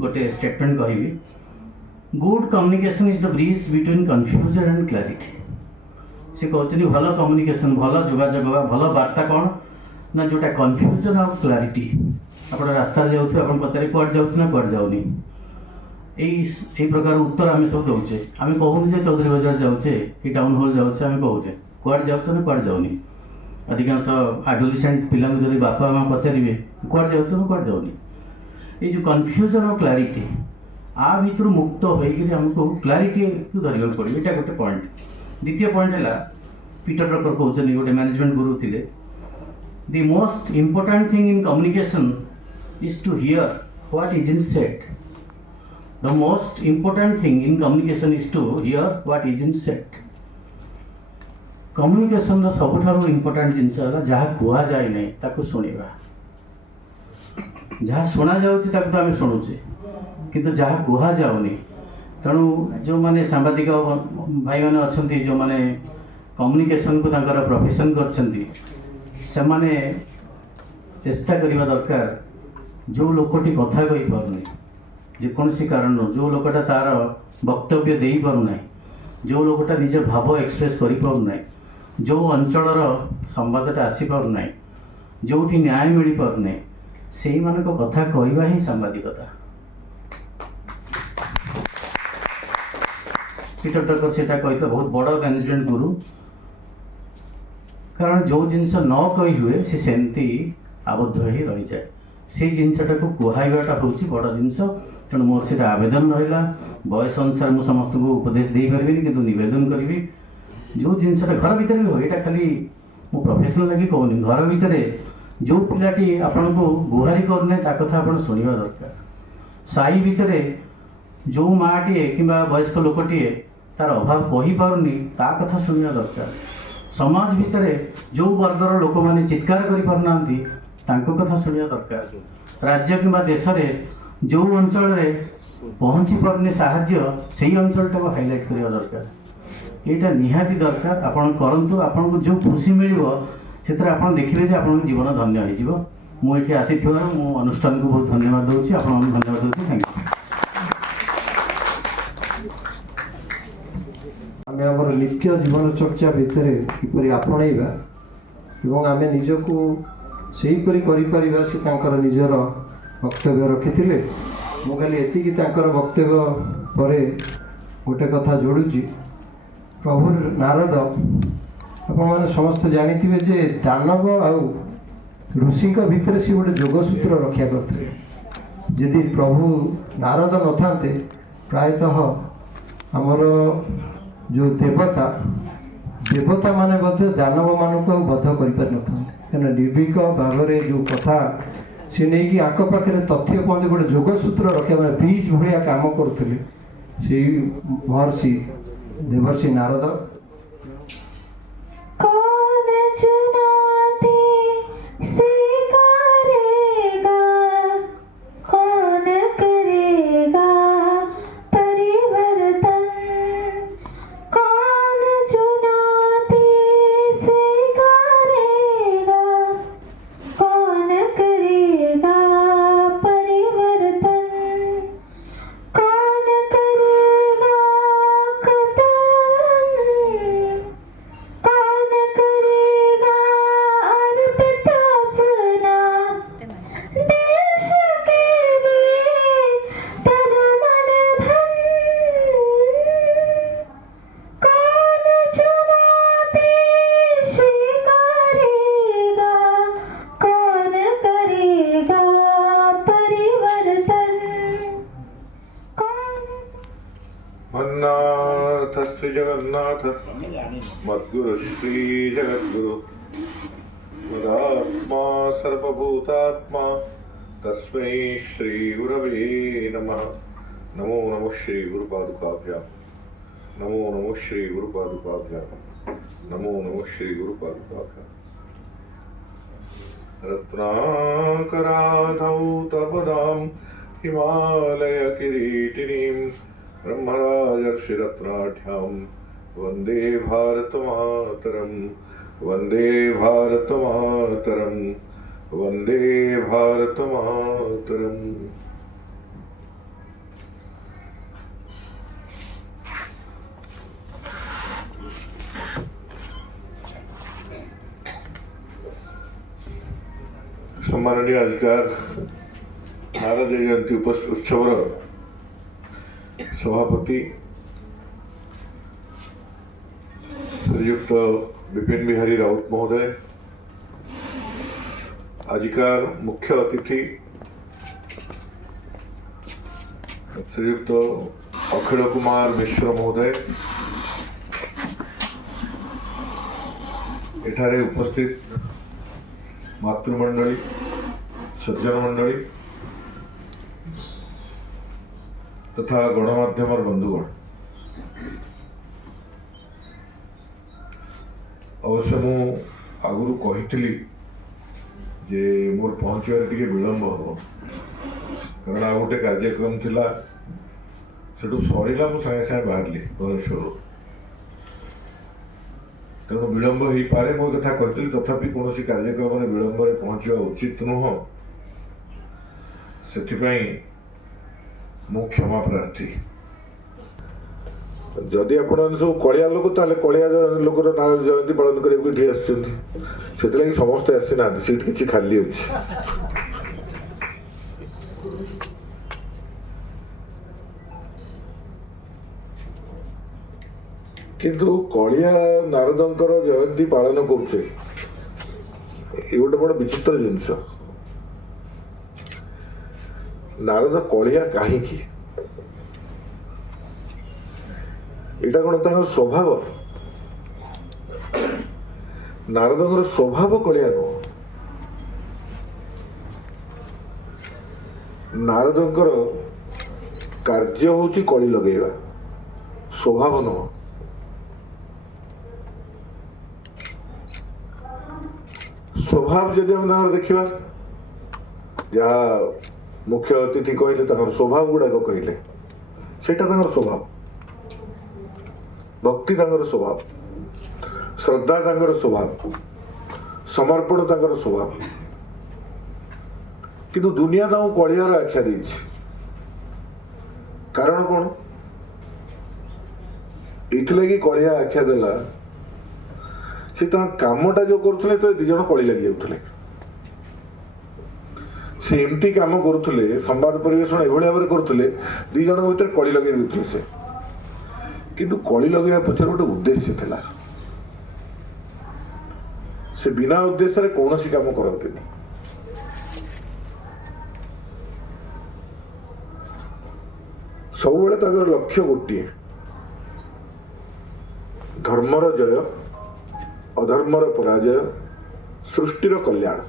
गोटे स्टेटमेंट कहि good communication is the bridge between confusion and clarity से कहते भल कम्युनिकेशन भल जोगाजोग भल वार्ता कौन ना जोटा कन्फ्यूजन और क्लारिटी आप रास्ता जाऊे आप पचारे कौट जाऊँ ना कौट जाऊनी यही प्रकार उत्तर आम सब दौचे आम कहूनी चौधरी बजार जाऊे कि टाउन हॉल जाऊे आम कहूचे कौट जाऊे ना कौट जाऊनी अधिकांश आडोलिसेंट पिला जब बापा माँ पचारे कौट जाऊे ना कौट जाऊनी ये जो कन्फ्यूजन और क्लारिटी आ भितर मुक्त होमको क्लारिटी को धरवा पड़े यहाँ गोटे पॉइंट। द्वितीय पॉइंट है पीटर ड्रकर कहते गोटे मैनेजमेंट गुरु थे the most important thing in communication is to hear what isn't said the most important thing in communication is to hear what isn't said communication सबुठारु important जिनस जहाँ कह जाए नहीं ताको शुणा जहाँ शुणा जाऊँगी तो आम शुणुचे किंतु जहाँ कह जाऊनी तेणु जो मैंने सांबादिक भाई मैंने अच्छा जो मैंने कम्युनिकेशन को तांकर प्रोफेशन करने चेष्टा करने दरकार जो लोकटी कथा कही पारनी जेकोसी कारण जो लोकटा तार वक्तव्य दे पारना जो लोकटा निज भाव एक्सप्रेस कर पारना जो अंचलर संवादटा आसी पारना जो न्याय मिल पारना से कथा कहवा ही सांबादिकता। पीटर ड्रकर से कहते बहुत बड़ मैनेजमेंट गुरु कारण जो जिनस न कही हुए सी सेमती आबद्ध ही रही जाए से जिनसटा को कहवाटा हूँ बड़ जिनस तेणु मोर से आवेदन रहा बयस अनुसार मुझे समस्त को उपदेश दे पारि कि नवेदन करी जो जिनसटा घर भितर भी हो यहाँ खाली मो प्रोफेशनल लगे कहूनी घर भितर जो पिलाटी आपण को गुहारी करने कथा आप शुणा दरकार साई भितर जो माँटे कि वयस्क लोकटे तार अभाव कही पारुनी ता कथा शुणा दरकार समाज भितर जो वर्गर लोक मैंने चित्कार कर पारना कथा शुणा दरकार राज्य कि देश में जो अंचल पहुँची पारनी साहाय्य से अंचलटा को हाइलाइट करवा दरकार यहाँ निहाती दरकार आपन करंतु आपन को जो खुशी मिलिबो क्षेत्र आप देखिए आप जीवन धन्य हो मुझे आसी मु अनुष्ठान को बहुत धन्यवाद दूसरी आप धन्यवाद दूसरी थैंक यू आम नित्य जीवन चर्चा भितर किपर आपणा ଏବଂ ଆମେ ନିଜକୁ ସେହିପରି କରିପାରିବା ସେ ତାଙ୍କର ନିଜର ବକ୍ତବ୍ୟ ରଖିଥିଲେ। ମୁଁ ଖାଲି ଏତିକି ତାଙ୍କର ବକ୍ତବ୍ୟ ପରେ ଗୋଟେ କଥା ଯୋଡ଼ୁଛି। ପ୍ରଭୁ ନାରଦ ଆପଣମାନେ ସମସ୍ତେ ଜାଣିଥିବେ ଯେ ଦାନବ ଆଉ ଋଷିଙ୍କ ଭିତରେ ସେ ଗୋଟେ ଯୋଗସୂତ୍ର ରକ୍ଷା କରିଥିଲେ। ଯଦି ପ୍ରଭୁ ନାରଦ ନଥାନ୍ତେ ପ୍ରାୟତଃ ଆମର ଯେଉଁ ଦେବତାମାନେ ମଧ୍ୟ ଦାନବମାନଙ୍କୁ ଆଉ ବଧ କରିପାରିନଥାନ୍ତେ। କାହିଁକିନା ନିର୍ଭୀକ ଭାବରେ ଯେଉଁ କଥା ସେ ନେଇକି ଆଖପାଖରେ ତଥ୍ୟ ପହଞ୍ଚି ଗୋଟେ ଯୋଗସୂତ୍ର ରକ୍ଷା ମାନେ ବ୍ରିଜ ଭଳିଆ କାମ କରୁଥିଲେ ସେଇ ମହର୍ଷି ଦେବର୍ଷି ନାରଦ। मन्नाथ श्री जगन्नाथ मद्गुरु श्री जगद्गुरु मदात्मा सर्वभूतात्मा तस्मै श्री गुरवे नमः। नमो नमः श्री गुरुपादुकाभ्यां नमो नमः श्री गुरुपादुकाभ्यां नमो नमः श्री गुरुपादुकाभ्यां। रत्नाकराधौतपदां हिमालय किरीटिनीं ब्रह्मराजर्षिरत्नाढ्यां वन्दे भारतमातरं वन्दे भारतमातरं वन्दे भारतमातरम्। सम्माननीय अधिकार नारद जयंती उत्सव सभापति श्रीयुक्त विपिन बिहारी राउत महोदय, आजिकार मुख्य अतिथि श्रीयुक्त अखिल कुमार मिश्र महोदय, एठारे उपस्थित मातृमंडली सज्जन मंडली तथा गणमाध्यम बंधुगण, अवश्य मु आगुरी कही जे मोर पहुँचबार टे विलंब हम कारण आ गोटे कार्यक्रम थिला सेठू सरला मु सागे सागे बाहरली भुवनेश्वर तेणु विलंब हो पारे मो कथा कहती तथापि कौन कार्यक्रम में विलंब पहुँचा उचित नुह से मु क्षमा प्रार्थी। जदि आप सब कलिया लोक ताले कलिया लोकर जयंती पालन करके आसते समस्ते आसी ना सीट किसी खाली अच्छी किंतु कलिया नारदंकर जयंती पालन करुचे गोटे बड़ विचित्र जिनस। नारद कलिया कहीं एटा कौन तर स्वभाव? नारदंकर स्वभाव कलिया नुह। नारदंकर कार्य होची कली लगेवा, स्वभाव नुह। स्वभाव जदि हम देखा जहाँ मुख्य अतिथि कहले स्वभाव गुड़ाक कहले सेटा स्वभाव, भक्ति स्वभाव, श्रद्धा स्वभाव, समर्पण स्वभाव। किंतु दुनिया कलियार आख्या दी कारण कौन इतलगी कलिया आख्या देला से कामटा जो करुले तो दी जन कली लगी जाऊे से एमती काम करुले संवाद परिवेशन एभली भाव में करुले दी जन भीतर कली लगे देते से किंतु कली लगे पछे गोटे उद्देश्य थिला से बिना उद्देश्य रे कौन सी काम करते नहीं सब बेले लक्ष्य गोटे धर्मर जय अधर्मर पराजय सृष्टिर कल्याण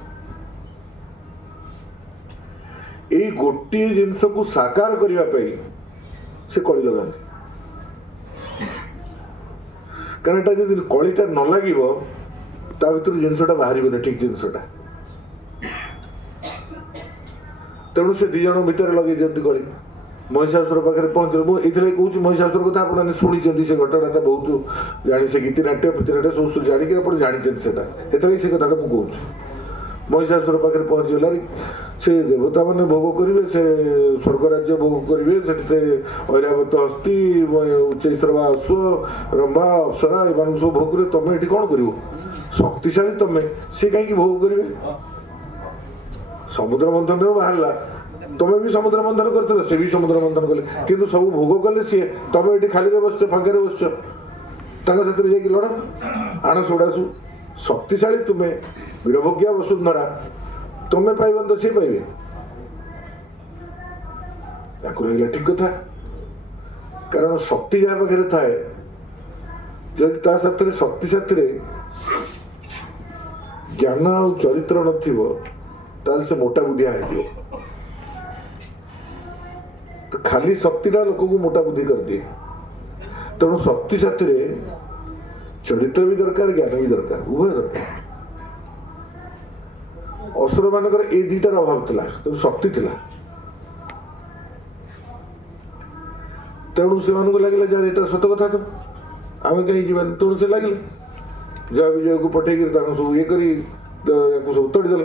यही गोटे जिनस को साकार करने से कली लगाती कारण जब कलीटा न लगे ता भर जिनसटा बाहर ठीक जिनसटा तेणु से दी जन भितर लगे दिखती कली महिषासुर पाखे पहुंचे मुझे कहूँ महिषासुर कथा आप शुणी से घटना बहुत जानी से गीतिनाट्य पीतिनाट्य सब जाणी आप जानते से कथा मुझे महिषासुर पाखे पहुँचीगला से देवता मैंने भोग करेंगे से स्वर्ग राज्य भोग करेंगे से ऐरावत हस्ती उच्चैश्रवा अश्व रंभा अप्सरा एम सब भोग करेंगे तुम ये कौन कर शक्तिशाली तुम सी कहीं भोग करेंगे समुद्र मंथन बाहर तुम भी समुद्र मंथन कर से भी समुद्र मंथन कले कि सब भोग कले सी तुम ये खाली बस फांके बस जाकि लड़ आण सोड़ासु शक्तिशाली तुम्हें वीरभोग्या वसुंधरा तुम्हें पाइबन तो सी पाइबे लगे ठीक कथा कारण शक्ति जहाँ पाखे थाए जब ता साथ शक्ति साथ ज्ञान आ चरित्र न से मोटा बुद्धिया है तो खाली शक्तिटा लोक को मोटा बुद्धि कर दिए तेणु शक्ति साथ चरित्र भी दरकार ज्ञान भी दरकार उभय दरकार असुर मानकर ए दुटार अभाव थिला तो शक्ति थिला तेणु से लगे जार ये सत कथा तो आम कहीं जीवन तेणु से लगे जय विजय को पठे सब ये सब तोड़देले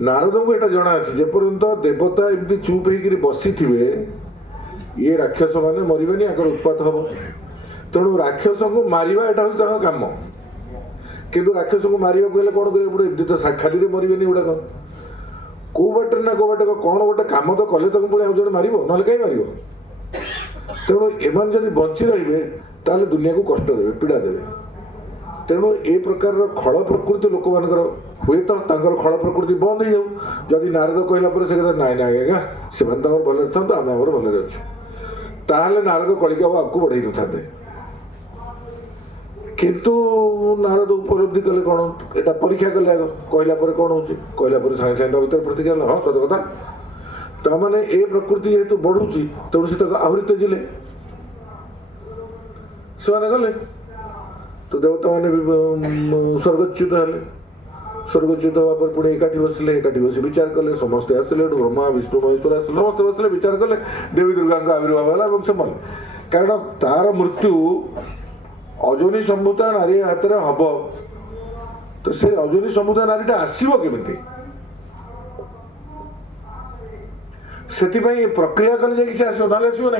नारद को यहाँ जना अच्छे जेपर्यंत देवता एमती चुप होकर बसी थे ये राक्षस मैंने मरबेनी आकर उत्पात हम तेणु राक्षस को मारिबा एटा हूँ काम किंतु राक्षस को मारिबा को कौन करेंगे एमती तो खाली मरबेनी गुड़ाक कौ बाटे ना कौ बाटे कौन गोटे कम तो कले तक पुणी जन मार ना कहीं मार तेणु एम जब बची रे ताले दुनिया को कष्ट देवे पीड़ा देवे तेणु ए प्रकार खल प्रकृति लोक मान हुए तो खल प्रकृति बंद हो जाऊ जदि नारद कहला पर से ना ना आज्ञा से भले था आम आम भले अच्छे ताहले नारद कलिका आगे बढ़े न था किंतु नारद उपलब्धि कले कौन एटा परीक्षा कले आग कहला पर कौन हो कहला पर सागे सागे भीतर प्रतिक्रिया हाँ सत कथा ताने ए प्रकृति जेहेतु बढ़ुची तेणु से आहरी तेजिले से गले तो देवता मैंने स्वर्गच्युत हेले स्वर्गच्युत हवा पर पुणे एकाठी बसले एकाठी बस विचार कले समस्ते आसिले ब्रह्मा विष्णु महेश्वर आसिले समस्ते बसले विचार कले देवी दुर्गा का आविर्भाव है से मल कारण तार मृत्यु अजनी संभूता नारी हाथ में हम तो से अजनी संभूता नारीटा आसव केमी से प्रक्रिया कले जाकि आसो ना आसो ना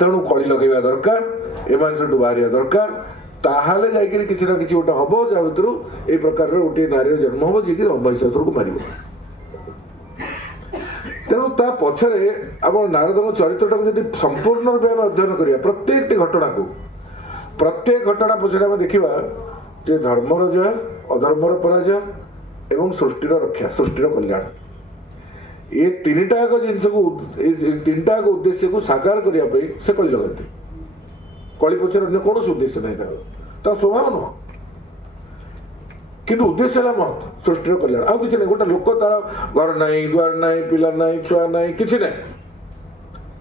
तेणु कली लगेगा दरकार एम से बाहर दरकार ताहले जाकि किसी ना किसी गोटे हम जहाँ भर ये प्रकार गोटे नारी जन्म हम जी महिषासुर को मार तेणु ता पछरे आम नारद चरित्रटा को संपूर्ण रूप में अध्ययन करिया प्रत्येक घटना को प्रत्येक घटना पछरे आम देखा जे धर्मर जय अधर्मर पराजय एवं सृष्टिर रक्षा सृष्टिर कल्याण ये तीनटाक जिनस को तीनटाक उद्देश्य को साकार करने से कली लगाते कली पछरे अन्य कौन उद्देश्य नहीं तार स्वभाव नुह कि उद्देश्य है महत सृष्टिर कल्याण आउ कि गोटे लोक तार घर ना द्वार ना पिला ना छुआ ना कि ना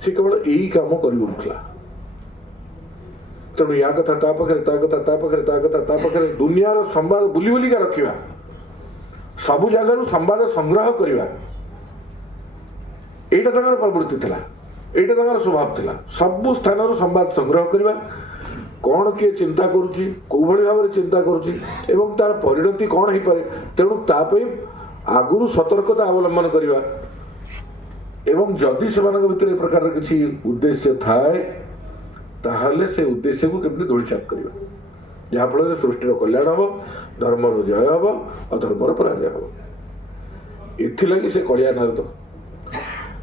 सी केवल यही कम कर तेणु या कथा ता पाखे ता कथा ता पाखे ता कथा ता पाखे दुनियार संवाद बुली बुलिका रखा सबु जगार संवाद संग्रह करवा एटा तांकर प्रवृत्ति थिला एटा तांकर स्वभाव थिला सबु स्थान संवाद संग्रह करवा कौन किए चिंता करुच्ची कौ भाई भाव में चिंता करुच्ची एवं तार परिणति कौन हो पारे तेणु तापई आगुरु सतर्कता अवलंबन करवा एवं जदि से भीतर प्रकार किसी उद्देश्य थाए ताहले से उद्देश्य को केमती धूलिसात करवा ଯାହାଫଳରେ ସୃଷ୍ଟିର କଲ୍ୟାଣ ହେବ, ଧର୍ମର ଜୟ ହେବ, ଅଧର୍ମର ପରାଜୟ ହେବ। ଏଥିଲାଗି ସେ କଳିଆ ନାରଦ।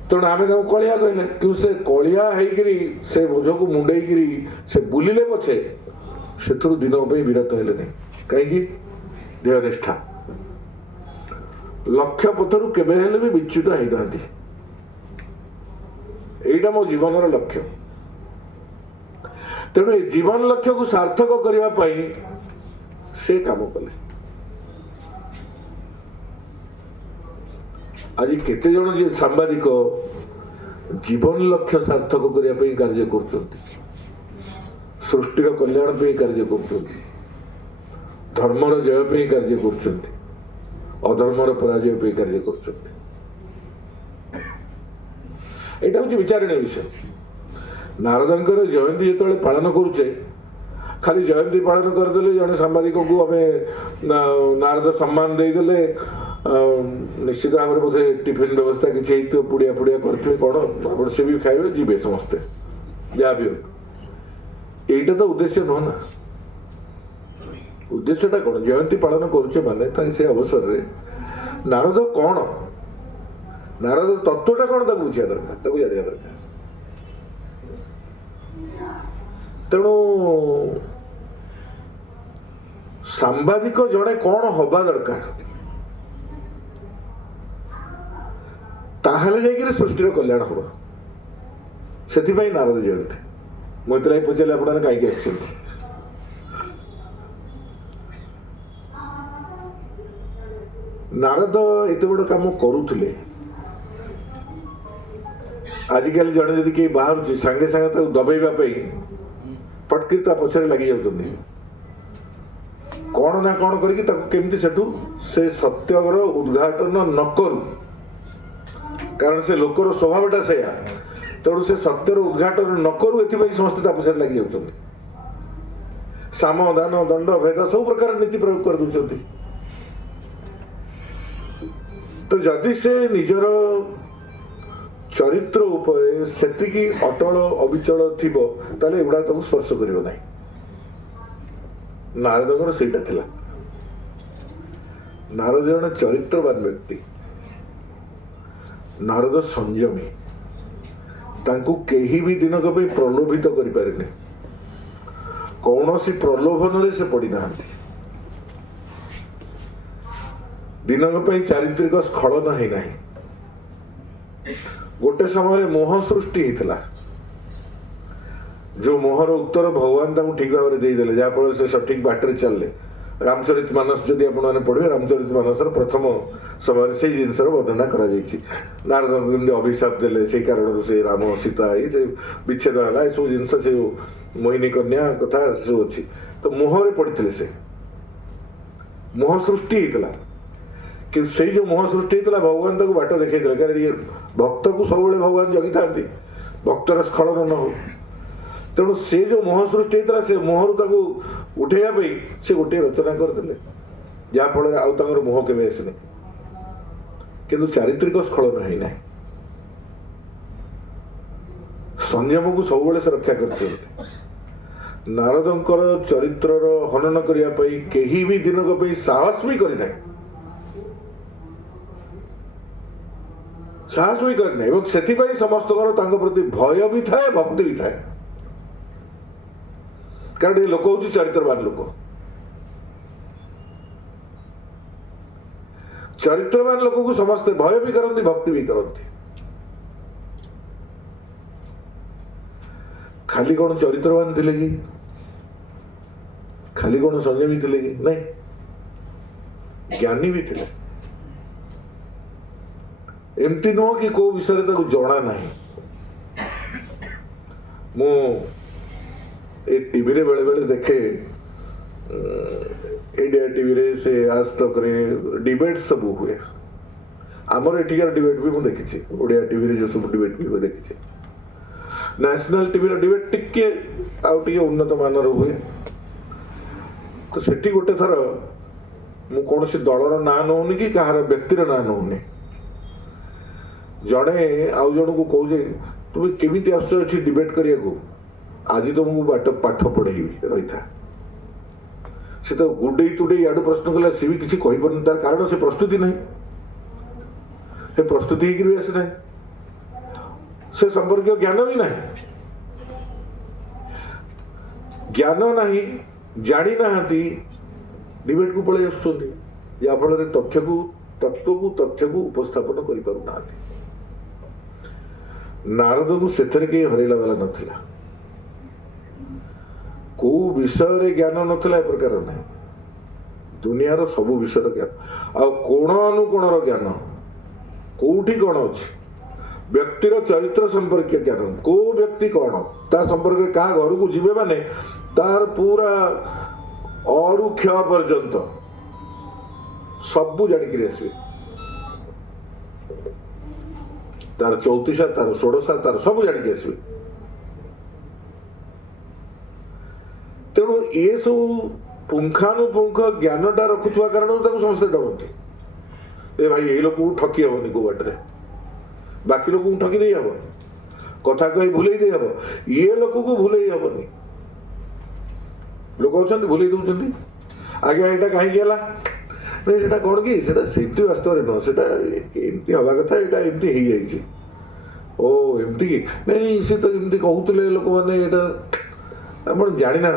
ତେଣୁ ଆମେ ତାଙ୍କୁ କଳିଆ କହିଲେ, କିନ୍ତୁ ସେ କଳିଆ ହେଇକିରି ସେ ବୋଝକୁ ମୁଣ୍ଡେଇକିରି ସେ ବୁଲିଲେ ପଛେ ସେଥିରୁ ଦିନକ ପାଇଁ ବିରତ ହେଲେ ନାହିଁ। କାହିଁକି? ଦେହନିଷ୍ଠା। ଲକ୍ଷ୍ୟ ପଥରୁ କେବେ ହେଲେ ବି ବିଚ୍ୟୁତ ହେଇନାହାନ୍ତି। ଏଇଟା ମୋ ଜୀବନର ଲକ୍ଷ୍ୟ। ତେଣୁ ଏ ଜୀବନ ଲକ୍ଷ୍ୟକୁ ସାର୍ଥକ କରିବା ପାଇଁ ସେ କାମ କଲେ। ଆଜି କେତେ ଜଣ ସାମ୍ବାଦିକ ଜୀବନ ଲକ୍ଷ୍ୟ ସାର୍ଥକ କରିବା ପାଇଁ କାର୍ଯ୍ୟ କରୁଛନ୍ତି, ସୃଷ୍ଟିର କଲ୍ୟାଣ ପାଇଁ କାର୍ଯ୍ୟ କରୁଛନ୍ତି, ଧର୍ମର ଜୟ ପାଇଁ କାର୍ଯ୍ୟ କରୁଛନ୍ତି, ଅଧର୍ମର ପରାଜୟ ପାଇଁ କାର୍ଯ୍ୟ କରୁଛନ୍ତି। ଏଇଟା ହଉଛି ବିଚାରଣୀୟ ବିଷୟ। ନାରଦଙ୍କର ଜୟନ୍ତୀ ଯେତେବେଳେ ପାଳନ କରୁଛେ, ଖାଲି ଜୟନ୍ତୀ ପାଳନ କରିଦେଲେ ଜଣେ ସାମ୍ବାଦିକକୁ ଆମେ ନାରଦ ସମ୍ମାନ ଦେଇଦେଲେ, ନିଶ୍ଚିତ ଭାବରେ ବୋଧେ ଟିଫିନ ବ୍ୟବସ୍ଥା କିଛି ହେଇଥିବ, ପୁଡ଼ିଆ ପୁଡ଼ିଆ କରିଥିବେ କ'ଣ, ଆପଣ ସେ ବି ଖାଇବେ, ଯିବେ ସମସ୍ତେ, ଯାହା ବି ହଉ। ଏଇଟା ତ ଉଦ୍ଦେଶ୍ୟ ନୁହଁ ନା। ଉଦ୍ଦେଶ୍ୟଟା କ'ଣ? ଜୟନ୍ତୀ ପାଳନ କରୁଛେ ମାନେ ସେ ଅବସରରେ ନାରଦ କ'ଣ, ନାରଦ ତତ୍ଵଟା କ'ଣ ତାକୁ ବୁଝିବା ଦରକାର, ତାକୁ ଜାଣିବା ଦରକାର। ତେଣୁ ସାମ୍ବାଦିକ ଜଣେ କ'ଣ ହବା ଦରକାର, ତାହେଲେ ଯାଇକିରି ସୃଷ୍ଟିର କଲ୍ୟାଣ ହବ। ସେଥିପାଇଁ ନାରଦ ଜୟନ୍ତୀ। ମୁଁ ଏଥିଲାଗି ପଚାରିଲି ଆପଣମାନେ କାହିଁକି ଆସିଛନ୍ତି? ନାରଦ ଏତେ ବଡ଼ କାମ କରୁଥିଲେ। ଆଜିକାଲି ଜଣେ ଯଦି କେହି ବାହାରୁଛି, ସାଙ୍ଗେ ସାଙ୍ଗେ ତାକୁ ଦବେଇବା ପାଇଁ ପଟକି ତା ପଛରେ ଲାଗି ଯାଉଛନ୍ତି। କ'ଣ ନା କ'ଣ କରିକି ତାକୁ କେମିତି ସେଠୁ ସେ ସତ୍ୟର ଉଦ୍ଘାଟନ ନ କରୁ, କାରଣ ସେ ଲୋକର ସ୍ୱଭାବଟା ସେଇଆ। ତେଣୁ ସେ ସତ୍ୟର ଉଦ୍ଘାଟନ ନ କରୁ, ଏଥିପାଇଁ ସମସ୍ତେ ତା ପଛରେ ଲାଗି ଯାଉଛନ୍ତି। ସାମ, ଦାନ, ଦଣ୍ଡ, ଭେଦ ସବୁ ପ୍ରକାର ନୀତି ପ୍ରୟୋଗ କରିଦେଉଛନ୍ତି। ତ ଯଦି ସେ ନିଜର ଚରିତ୍ର ଉପରେ ସେତିକି ଅଟଳ ଅବିଚଳ ଥିବ, ତାହେଲେ ଏଗୁଡା ତାକୁ ସ୍ପର୍ଶ କରିବ ନାହିଁ। ନାରଦଙ୍କର ସେଇଟା ଥିଲା। ନାରଦ ଜଣେ ଚରିତ୍ରବାନ ବ୍ୟକ୍ତି। ନାରଦ ସଂଯମୀ। ତାଙ୍କୁ କେହି ବି ଦିନକ ପାଇଁ ପ୍ରଲୋଭିତ କରିପାରିନି। କୌଣସି ପ୍ରଲୋଭନରେ ସେ ପଡ଼ିନାହାନ୍ତି। ଦିନକ ପାଇଁ ଚାରିତ୍ରିକ ସ୍ଖଳନ ହେଇନାହିଁ। ଗୋଟେ ସମୟରେ ମୋହ ସୃଷ୍ଟି ହେଇଥିଲା, ଯୋଉ ମୋହର ଉତ୍ତର ଭଗବାନ ତାଙ୍କୁ ଠିକ ଭାବରେ ଦେଇଦେଲେ, ଯାହାଫଳରେ ସେ ସଠିକ ବାଟରେ ଚାଲିଲେ। ରାମଚରିତ ମାନସ ଯଦି ଆପଣମାନେ ପଢିବେ, ରାମଚରିତ ମାନସର ପ୍ରଥମ ସମୟରେ ସେଇ ଜିନିଷର ବର୍ଣ୍ଣନା କରାଯାଇଛି। ନାରଦଙ୍କୁ ଯେମିତି ଅଭିଶାପ ଦେଲେ, ସେଇ କାରଣରୁ ସେ ରାମ ସୀତା ସେ ବିଚ୍ଛେଦ ହେଲା, ଏସବୁ ଜିନିଷ ସେ ମୋହିନୀ କନ୍ୟା କଥା ସବୁ ଅଛି। ତ ମୋହରେ ପଡିଥିଲେ, ସେ ମୋହ ସୃଷ୍ଟି ହେଇଥିଲା। କିନ୍ତୁ ସେଇ ଯୋଉ ମୋହ ସୃଷ୍ଟି ହେଇଥିଲା, ଭଗବାନ ତାକୁ ବାଟ ଦେଖେଇଥିଲେ। କାରଣ ଇଏ ଭକ୍ତକୁ ସବୁବେଳେ ଭଗବାନ ଜଗିଥାନ୍ତି, ଭକ୍ତର ସ୍ଖଳନ ନ ହଉ। ତେଣୁ ସେ ଯୋଉ ମୋହ ସୃଷ୍ଟି ହେଇଥିଲା, ସେ ମୋହରୁ ତାକୁ ଉଠେଇବା ପାଇଁ ସେ ଗୋଟିଏ ରଚନା କରିଦେଲେ, ଯାହାଫଳରେ ଆଉ ତାଙ୍କର ମୋହ କେବେ ଆସିନି। କିନ୍ତୁ ଚାରିତ୍ରିକ ସ୍ଖଳନ ହେଇନାହିଁ। ସଂଯମକୁ ସବୁବେଳେ ସେ ରକ୍ଷା କରିଛନ୍ତି। ନାରଦଙ୍କର ଚରିତ୍ରର ହନନ କରିବା ପାଇଁ କେହି ବି ଦିନକ ପାଇଁ ସାହସ ବି କରିନାହିଁ। ସାହସ ବି କରିନାହିଁ। ଏବଂ ସେଥିପାଇଁ ସମସ୍ତଙ୍କର ତାଙ୍କ ପ୍ରତି ଭୟ ବି ଥାଏ, ଭକ୍ତି ବି ଥାଏ। କାରଣ ଏ ଲୋକ ହଉଛି ଚରିତ୍ରବାନ ଲୋକ। ଚରିତ୍ରବାନ ଲୋକକୁ ସମସ୍ତେ ଭୟ ବି କରନ୍ତି, ଭକ୍ତି ବି କରନ୍ତି। ଖାଲି କଣ ଚରିତ୍ରବାନ ଥିଲେ କି? ଖାଲି କଣ ସଂଯମୀ ଥିଲେ କି? ନାଇଁ, ଜ୍ଞାନୀ ବି ଥିଲେ। ଏମିତି ନୁହଁ କି କୋଉ ବିଷୟରେ ତାକୁ ଜଣା ନାହିଁ। ମୁଁ ଏ ଟିଭିରେ ବେଳେ ବେଳେ ଦେଖେ, इंडिया टीवी रे से आज तक रे डिबेट सब हुए। आमर एठिकार डिबेट भी मुझे देखी, ओडिया टीवी रे जो सब डिबेट भी मुझे देखी। नेशनल टीवी रे डिबेट टिके आउ टिके उन्नत मानर हुए। तो सेठी गोटे थर मु कोनोसी दलर ना नौनी कि कहार व्यक्तिर ना नौनी, जड़े आउ जन को कहू जे तुम केमिति आसछ डिबेट करिया को, आज तुमको पाठ पढ़ेबी रही था। से तो गुडे तुडे याडू प्रश्न कला सी भी किसी कहि परन तार कारण से प्रस्तुति नहीं हे प्रस्तुति ही आसी नहीं से संपर्क ज्ञान भी नहीं ज्ञान नहीं जानी नाहंती डिबेट को पळे आसुछन्ती या फल तथ्य को उपस्थापन करि पारु नाहंती नारद को सेथरे के हरेला वाला नथिला को विषय रे ज्ञान नथिला ए प्रकार नहीं दुनिया रो सब विषय ज्ञान आ कोण अनुकोण रो ज्ञान कोठी कोण अछि व्यक्तिर चरित्र संपर्क ज्ञान को व्यक्ति कौन ता संपर्क का घर को जीवे माने तार पूरा अरु क्ष पर्यंत सबू जानिक आसवे तार 34 तार 16 तार सब जानिक आसवे तेणु ये सब पुंखानुपुंख ज्ञानटा रखुवा कारण समस्ते डरती ए भाई ये लोक ठकी हेनी को बाटे बाकी लोक ठकी दे हम कथा कही भूल दे हम ये लोक को भूल हेनी लोक अच्छा भूल दौरान आज्ञा यहाँ कहीं नहीं सेटा कौन कि सेमती वास्तव नुह से एमती हवा कथा यहाँ एमती हो जाए ओ एमती कि नहीं से तो एमती कहते लोक मैंने आप जानी ना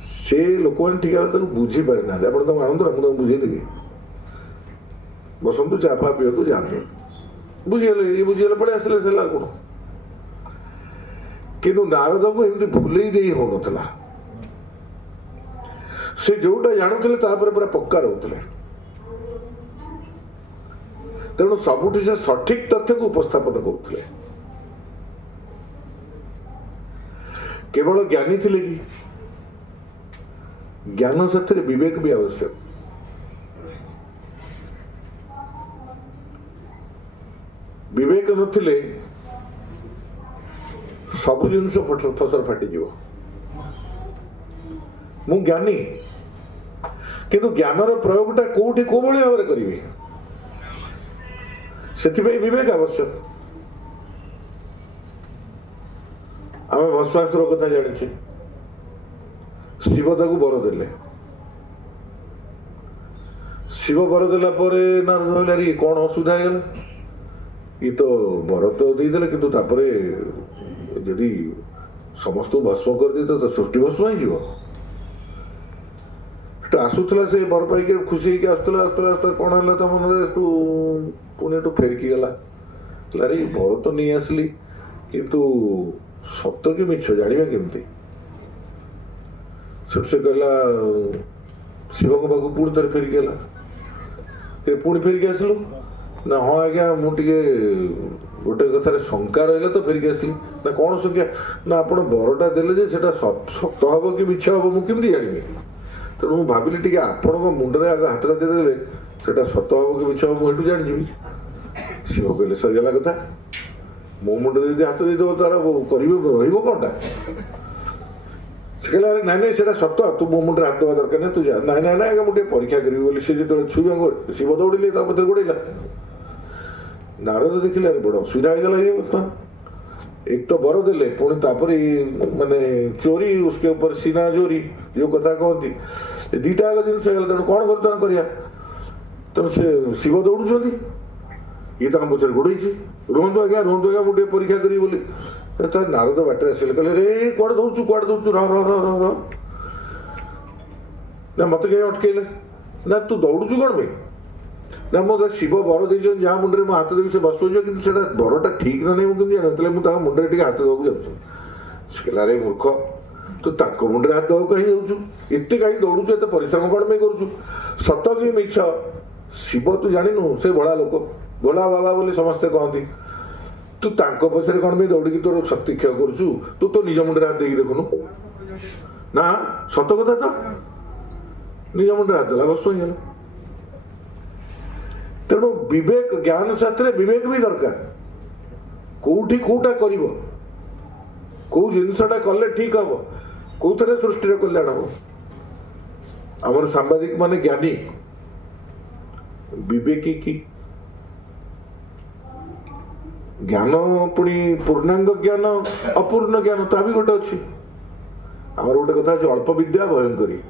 से लोक मैंने ठीक भाव बुझी पारि ना आप आनंद मुझे बुझेदेवी बसंतु चा फा पीओ जातु बुझीगले ये बुझीगले पड़े आसले सला कौन किंतु नारद को एमती भूल दे हो नथला से जोटा जानुले पूरा पक्का रोते तेणु सबुठ से सठिक तथ्य को उपस्थापन करुले केवल ज्ञानी थे कि ज्ञान साथ विवेक भी आवश्यक विवेक नथिले सब जिनस फसर फाटी मु ज्ञानी किंतु ज्ञानर प्रयोगटा कोठी को भली भाव करी से विवेक आवश्यक आम भस्मासुर कथा जानी शिव ताकू बर देले शिव बर देला नारद भाई कौन असुविधा है ये तो बर तो देदेले किंतु तापरे यदि समस्त भस्म कर दे तो सृष्टि भस्म ही आसूला से बर पाई खुशी आसला कौन है तो मन पुणी फेरिकी गला अरे बर तो नहीं आसली किंतु सत कि मिछ जाना केमती से कहला शिव को पाक पुणी थर फेरिकी गला पुणी फेरिकी आसलु ना हाँ आज्ञा मुझे गोटे कथार शंका रहा तो फेरिकी आसली ना कौन शंका ना आप बरटा देले सत हम कि मिछ हम मुझे जानी तेणु मुझे भाविली टी आपण मुंडे आग हाथटा देदेले से सत हम कि मिछ हम मुझे जानी शिव कहले सरीगला कथा मो मुंडे यदि हाथ देदेव तार कौनटा से कहला अरे नाई नाई से सत तू मो मुंडे हाथ देवा दरकार नहीं तू जा नाई नाई आगे मुझे परीक्षा करी से जो छुई शिव दौड़े पत्र गोड़ेला नारद देखिले अरे बड़ असुविधा होगा ये बर्तमान एक तो बर देले पुणी तापरे माने चोरी उसके ऊपर सीना चोरी जो कथा कहती दीटा आग जिन तेणु कौन बर्तमान करिया तेणु से शिव दौड़ुं ये तो हम पचर गोड़े रुहतु आज्ञा मुझे परीक्षा करी बोली नारद बाटे आसिले कहले रे कुआड़े दौड़ू रह रह रह रह ना मत कहीं अटकेले ना तू दौड़ू कौन भाई ना मो शिव बर दे जहाँ मुंडे मो हाथ देवी से बस कि बरटा ठीक ना नहीं मुझे जानी मुझे मुंडे टे हाथ देवा जाऊँ रे मूर्ख तू मुंडे हाथ देवा कहीं जाऊँ एत कहीं दौड़ू एत परिश्रम कौन पे करूँ सत कि मिछ शिव तू जाणु से भोला लोक भोला बाबा बोली समस्ते कहती तू पछरे कौन पे दौड़ी तोर शक्ति क्षय करुचु तू तो निज मुंडे हाथ देखी देखुनु ना सत कथा तो निज मुंडे हाथ देला बस गला तेणु विवेक ज्ञान साथ विवेक भी दरकार कोठी कोटा कर जिनसटा कले ठीक हम कौन सृष्टि कल्याण हम आमर सांबादिक माने ज्ञानी विवेकी की ज्ञान पुणी पूर्णांग ज्ञान अपूर्ण ज्ञान ता भी गोटे अच्छी आमर गोटे कथा अल्प विद्या भयंकरी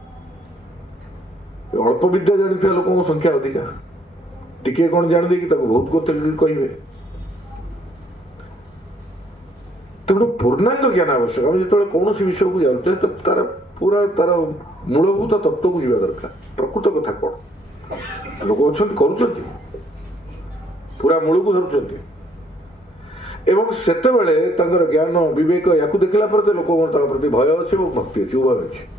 अल्प विद्या जानी लोक संख्या अधिका टिके कौन जान दे बहुत कथे कहे तेणु पूर्णांग ज्ञान आवश्यक आम जो कौन विषय को जाऊे तो तार पूरा तार मूलभूत तत्व को जीवा दरकार प्रकृत कथा कौन लोक अच्छा कर पूरा मूल को धरुंच एवं सेतेबेले तांकर ज्ञान विवेक या देखला पर लोक प्रति भय अच्छे और भक्ति अच्छी उभय अच्छे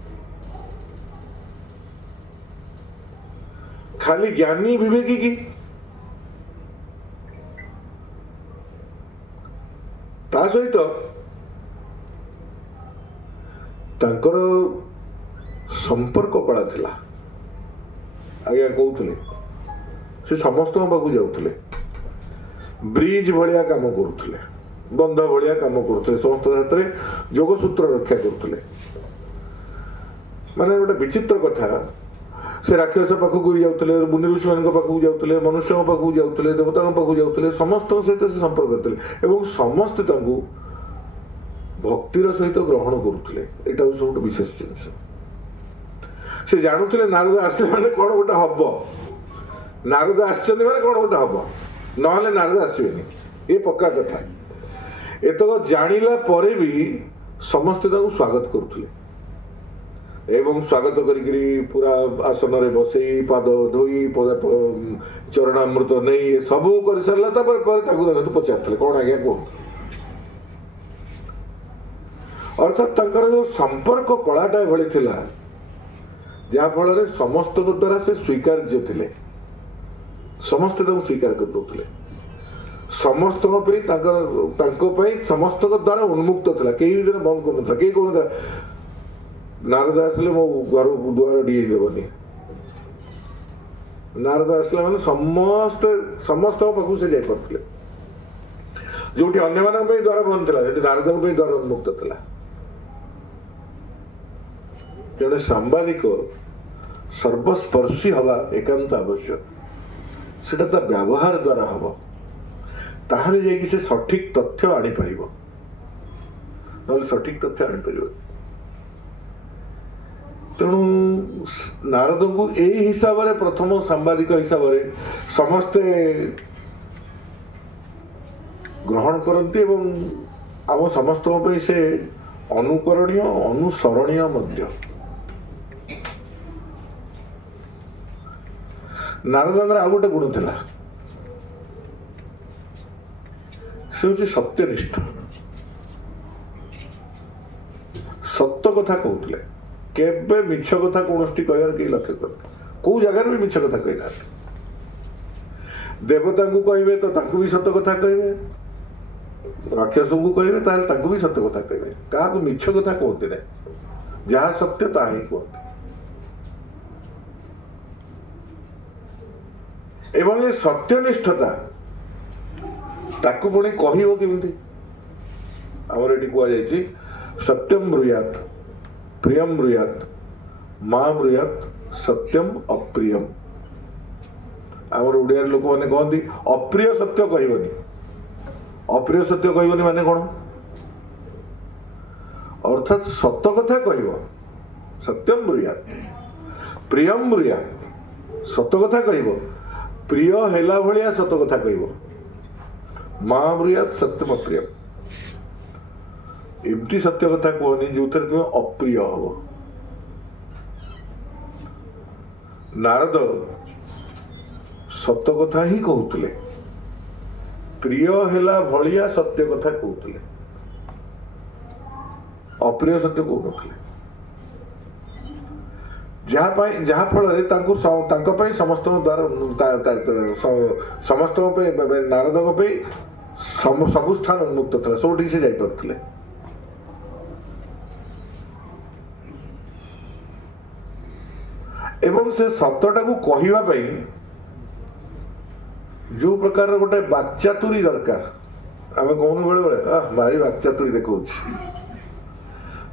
खाली ज्ञानी विवेकी की ता सहित तांकर संपर्क कला थिला आज्ञा कहते से समस्त पाक जाऊले ब्रिज भाया काम करुले बंध भाया काम करुले समस्त हाथ में जोगसूत्र रक्षा करुले माने गोटे विचित्र कथा से राक्षस पाखक जाते मुनि ऋषि मान पाखक जाते मनुष्य पाखक जाते देवता पाखक जाते समस्त सहित से संपर्क करते समस्ते भक्तिर सहित ग्रहण करुले यहाँ सब विशेष जिनस से जानूले नारद आसले मैंने कौन गोटे हम नारद आसने मैंने कौन गोटे हम ना नारद आसबेनि ये पक्का कथा एतक जानिला परे भी समस्ते स्वागत करुले एवं स्वागत करी पूरा आसन रे बसई पाद धोई चरणामृत नहीं सब कर सारा पचार कौन आज्ञा कह अर्थात जो संपर्क कलाटा भली थिला जहाँ फल समस्त द्वारा से स्वीकार्य थे समस्ते स्वीकार कर दौले समस्त समस्त द्वारा उन्मुक्त था कहीं भी बंद कर कहीं कौन नारद आसले मो घर द्वार डी देवनी नारद आसला मैंने समस्त समस्त पाक से जापे जो अन्य द्वार बंद था नारद द्वार उन्मुक्त था जड़े सांबादिक सर्वस्पर्शी हवा एकांत आवश्यक सेटा ता व्यवहार द्वारा हम ताहले जाकि से सठिक तथ्य आनी परिबो नले सठिक तथ्य आनी परिबो तेणु नारद को यही हिसाब से प्रथम सांबादिक हिसाब से समस्ते ग्रहण करती एवं आम समस्त से अनुकरणीय अनुसरणीय मध्य नारदंगर आ गोटे गुण थिला से हूँ सत्यनिष्ठ सत्य कथा कहते केबे मिछ कथा कौन कहर कहीं लक्ष्य कर कौ जगार भी मिछ कथा कही ना देवता को कहे तो भी सत्य कथा कहे राक्षस को कहे भी सत्य कथा कहे क्या मिछ कथा कहते ना जहाँ सत्य ता ही कहते एवं ये सत्यनिष्ठता ताकू पुणी कह केमती आमर ये कहुई सत्यम ब्रूयात प्रियम ब्रूयात माँ ब्रूयात सत्यम अप्रियम आमर ओडिया लोक मैंने कहती अप्रिय सत्य कहबनी अप्रिय सत्य कहबनी माने कौन अर्थात सत्य कथा कह सत्यम ब्रूयात प्रियम ब्रूयात सत्य कथा कह प्रिय हेला भलिया सत कथा कह माँ ब्रूयात सत्यम अप्रियम एमती सत्य कथा कहनी जो तुम अप्रिय हम नारद सत्य कथा ही कहते प्रिय हेला भलिया सत्य कथा कहते अप्रिय सत्य कहते जहाँ फल समस्त द्वारा समस्त नारद सबु स्थान उन्मुक्त था सब से जापे एवं से सत्यटा को कहवाई जो प्रकार गोटे वाक्चातुरी दरकार आम कहूँ बेले बेले भारी वाक्चातुरी देखा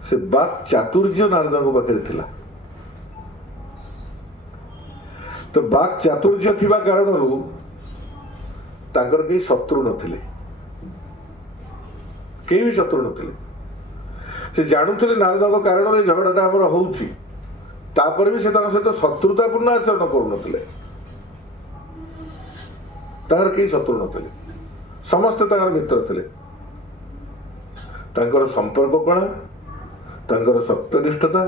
से वाक् चातुर्य नारद पाखे थिला तो वाक् चातुर्य थिबा कारणरू तांकर कई शत्रु नथिले कई भी शत्रु नथिले से जानुथिले नारद कारण झगड़ाटा आमर होउची तापर भी से सहित शत्रुतापूर्ण आचरण करुनथिले तार केही शत्रु नथिले समस्ते तार मित्र थिले तांकर संपर्क कला तांकर सत्यनिष्ठता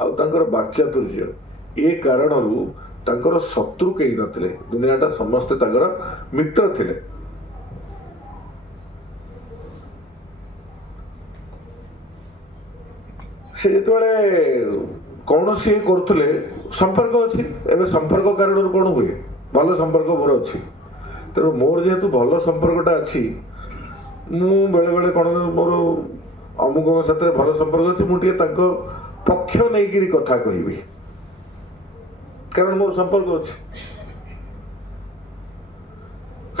आउ तांकर वाक्चातुर्य ए कारणरू तांकर शत्रु केही नथिले दुनियाटा समस्ते तांकर मित्र थिले से जेतबेले कौन सी करुले संपर्क अच्छी एवं संपर्क कारण कौन हुए भल संपर्क मोर अच्छी तेणु मोर जेहेतु भल संपर्कटा अच्छी मु बेले बेले कौन मोर अमुक साथ भल संपर्क अच्छी मुझे पक्ष नहीं कथा कहि कारण मोर संपर्क अच्छी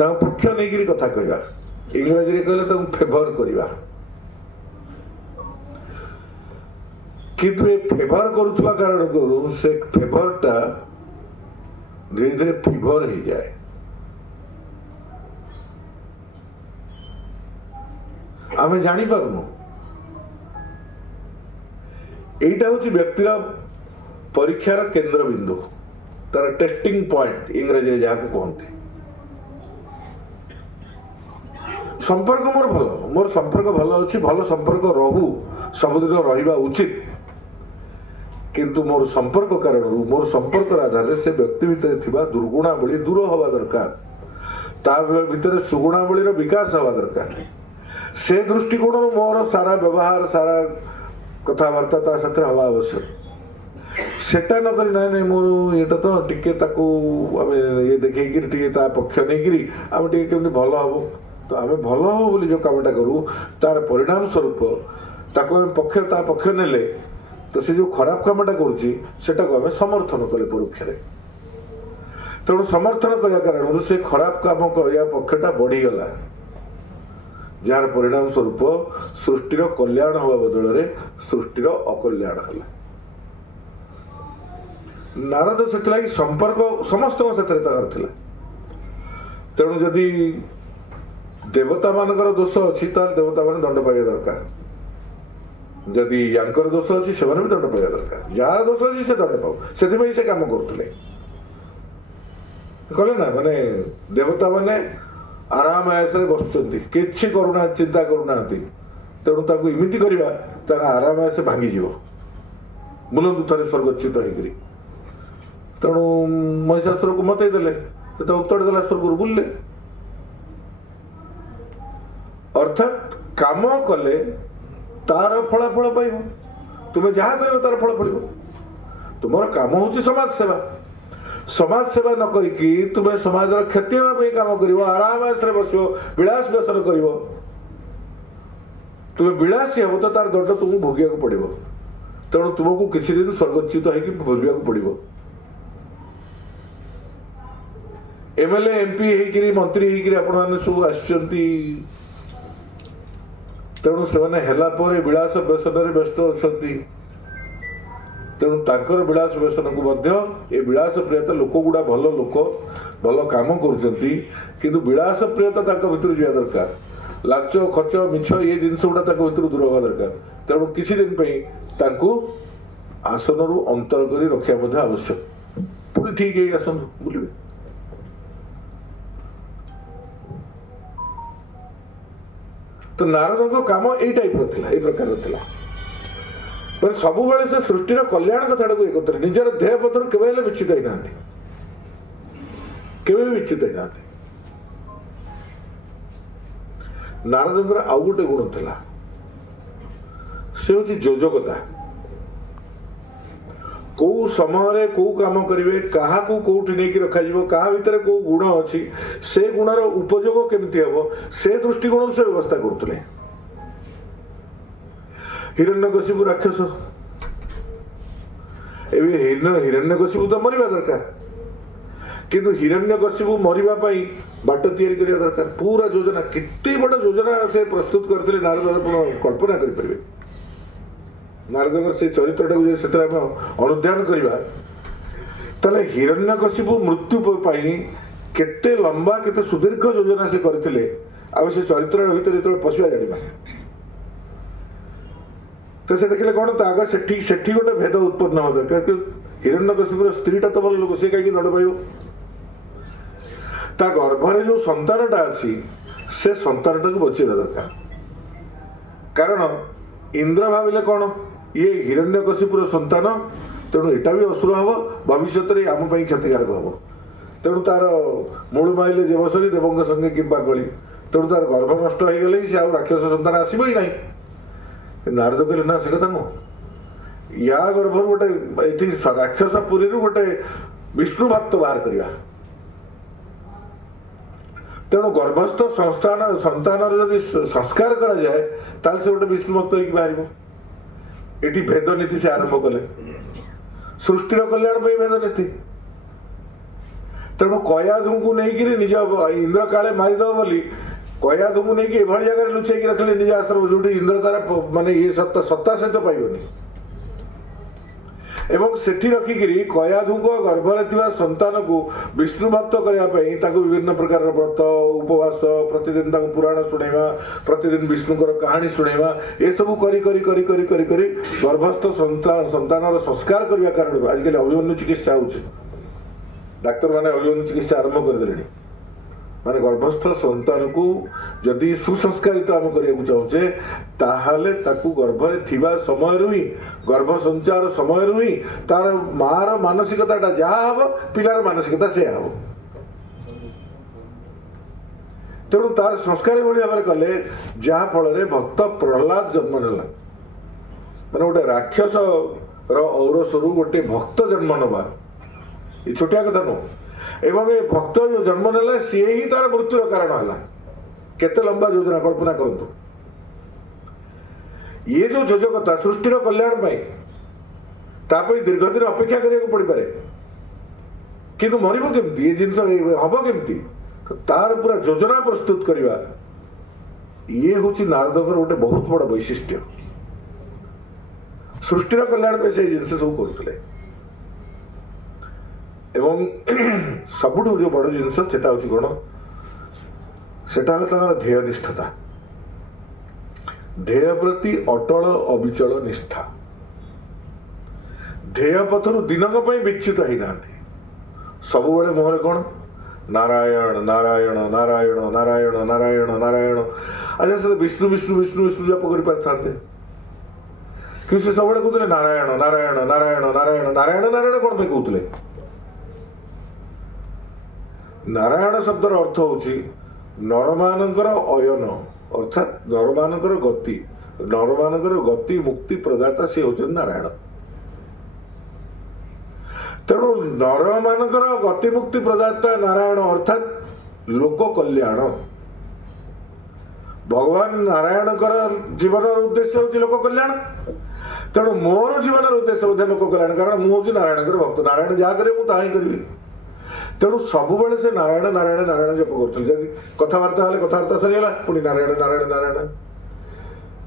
पक्ष नहीं कथा कहवा इंग्राजी रे कहले फेवर करवा किंतु ये फेवर करुवा कारण करू से फेवरटा धीरे धीरे फीवर हो जाए आम जानी पारनु एटा हूँ व्यक्तिर परीक्षार केंद्र बिंदु तार टेस्टिंग पॉइंट इंग्राजी जहाँ कहते संपर्क मोर संपर्क भल अच्छी भल संपर्क रहू सबुदिन रहिबा उचित किंतु मोर संपर्क कारण मोर संपर्क आधार से व्यक्ति भितर थिबा दुर्गुणावली दूर हवा दरकार ता भितर सुगुणावली विकास हवा दरकार से दृष्टिकोण मोर सारा व्यवहार सारा कथबार्ता ता साथ हवा आवश्यक सेटा न करी ना मोर एटा तो टिके ताकू आमे ये देखै कि टिके ता पक्ष नै गिरी आमे टिके केमति भलो हबो तो आमे भलो हबो बोली जो कामटा करू तार परिणाम स्वरूप ताकू आमे पक्ष ता पक्ष नेले तो से जो खराब कामटा करुची सेटा को आमे समर्थन कले परोक्ष रे तेणु समर्थन करने कारण से खराब काम करने पक्षटा बढ़ीगला जार परिणाम स्वरूप सृष्टिर कल्याण हवा बदल में सृष्टिर अकल्याण है नारद से संपर्क समस्त से तेणु जदि देवता मानकर दोष अच्छी देवता मान दंड पाइबा दरकार जदि यांकर दोष अच्छी से भी दंड पाइबा दरकार जार दोष अच्छी से दंड पाऊ से काम करते कहले ना माने देवता माने आराम आयस बसुंट कि करूना चिंता करूना तेणु ताकू इमिति करवा आराम आयस भांगी बुलंदु थे स्वर्गच्युत होकर तेणु महिषासुर को मतईदे उत्तर देला स्वर्ग बुलले अर्थात काम कले तार फलाफल पाइब तुम्हें जहाँ कर तार फल पड़ तुम काम हूँ समाज सेवा समाज सेवा न करिकी तुम्हें समाज क्षति होगा काम कर आराम आश्रय बस विलास व्यसन कर तुम्हें विलासी हम तो तार दंड तुमको भोगिया पड़ो तेणु तुमको किसी दिन स्वर्गच्युत हो भोगिया पड़ो एमएलए एमपी होकर मंत्री होकर आपण सब आसुंती तेणु से विलास व्यसन व्यस्त अच्छा तेणु ताकर विलास व्यसन को ये विलास प्रियता लोक गुड़ा भल लोक भल काम कर विलास प्रियता भीतर जा दरकार लाच खर्च मिछ ये जिनस गुड़ा भीतर दूर हवा दरकार तेणु किसी दिन आसन रु अंतर कर रखा आवश्यक पुणी ठीक है आसन बुले तो नारद काम यही टाइप ये प्रकार सब बेले से सृष्टिर कल्याण कथा को करते निजर देह पथर केवे विच्युत होना केवे विच्युत होना नारद आउ गोटे गुण था से हूँ योजकता कौ समय कौ काम करेंगे क्या कौटी नहीं रखा क्या भितर कौ गुण अच्छी से गुणर उपयोग केमती हम से दृष्टिकोण से व्यवस्था करते हिरण्यकशिपु राक्षस हिरण्यकशिपु तो मरिबा दरकार किंतु हिरण्यकशिपु मरिबा पई बाट तैयारी करिया दरकार पूरा योजना कितनी बड़ योजना से प्रस्तुत करथिले नारद कल्पना करि परिबे नारद से चरित्रटा को से अनुध्यान करवा ताले हिरण्यकशिपु मृत्यु पाई केते लंबा केते सुदीर्घ योजना से करथिले आ से चरित्र भीतर जो पशिया जानिबा तो से देखले कौन तो आगे सेठी गोटे भेद उत्पन्न हवा दरकार हिरण्यकशिपुर स्त्रीटा तो भल लोक से कहीं दंड पाइब ता गर्भरे जो संतानटा अच्छी से संतानटा को बचेगा दरकार कारण इंद्र भाविले कौन ये हिरण्यकशिपुर संतान तेणु एटा भी असुर हम भविष्य आम क्षतिकारक हम तेणु तार मूल माइले देवसरी देवों संगे किंबा गली तेणु तार गर्भ नष्ट हो गले से राक्षस संतान आसब ही नहीं नारद कहले ना से कथा नुह या गर्भ गोटे ये राक्षस पुरी गोटे विष्णु भक्त बाहर करवा तेणु गर्भस्थ संतान जदि संस्कार करा जाए ताल से गोटे विष्णु भक्त होगी बाहर ये भेद नीति से आरंभ कले सृष्टिर कल्याण भेद नीति तेणु कयाधु को लेकिन निज इंद्र काले मारिदेव बोली कयाधु को लेकिन एभली जगह लुचेक रखले निज आश्रम जो इंद्र तार माने ये सत्ता सहित पाइबनी एवं सेठी रखिकी कयाधु गर्भरे थिबा संतान को विष्णु भक्त करने विभिन्न प्रकार व्रत उपवास प्रतिदिन पुराण शुणेवा प्रतिदिन विष्णुकर कहानी शुणेवा ये सब करी करी करी करी करी करी गर्भस्थ संतान संस्कार करने कारण आजिकल अभिमन्यु चिकित्सा होची डाक्तर माने अभिमन्यु चिकित्सा आरंभ करदे माने गर्भस्थ संतान को जदि सुसंस्कारित आम करने चाहूचे ताहले ताकू गर्भरे थिबा समय ही गर्भ संचार समय ही तार मार मानसिकता जहाँ हम पिलार मानसिकता से हम तेणु तार संस्कार भाई भाव कले जहाँ फल भक्त प्रहलाद जन्म नेला माने गोटे राक्षस औरसरु गोटे भक्त जन्म नवा ये छोटिया कथा नुह एवं ये भक्त जो जन्म नेला सी ही तार मृत्युर कारण है केते लंबा योजना कल्पना करंतु ये जो योजकता सृष्टिर कल्याण दीर्घ दिन अपेक्षा करने पड़ पारे किंतु मरब केमती ये जिनस हम केमती तार पूरा योजना प्रस्तुत करवा ये हूँ नारदकर गोटे बहुत बड़ वैशिष्ट्य सृष्टिर कल्याण से जिनस सब करुले एवं सबुठ जो बड़ जिनस सेटा हूँ कौन सेटा ध्येय निष्ठता ध्येय प्रति अटल अविचल निष्ठा ध्येय पथर दिनक विच्युत ही ना सब बड़े मुहर कौन नारायण नारायण नारायण नारायण नारायण नारायण अच्छा से विष्णु विष्णु विष्णु विष्णु जप कर पारे कि सब कहते नारायण नारायण नारायण नारायण नारायण नारायण कौन पे कहते नारायण शब्दर अर्थ होची नरमानंकर अयन अर्थात नरमानंकर गति मुक्ति प्रदाता से होचे नारायण तेणु नरमानंकर गति मुक्ति प्रदाता नारायण अर्थात लोक कल्याण भगवान नारायणकर जीवन उद्देश्य होची लोक कल्याण तेणु मोर जीवन उद्देश्य होता लोक कल्याण कारण मुझे नारायणकर भक्त नारायण जहाँ करे मुझे ताही करी तेणु सब से नारायण नारायण नारायण जप कर कथबार्ता कथबार्ता सरीगला पुणी नारायण नारायण नारायण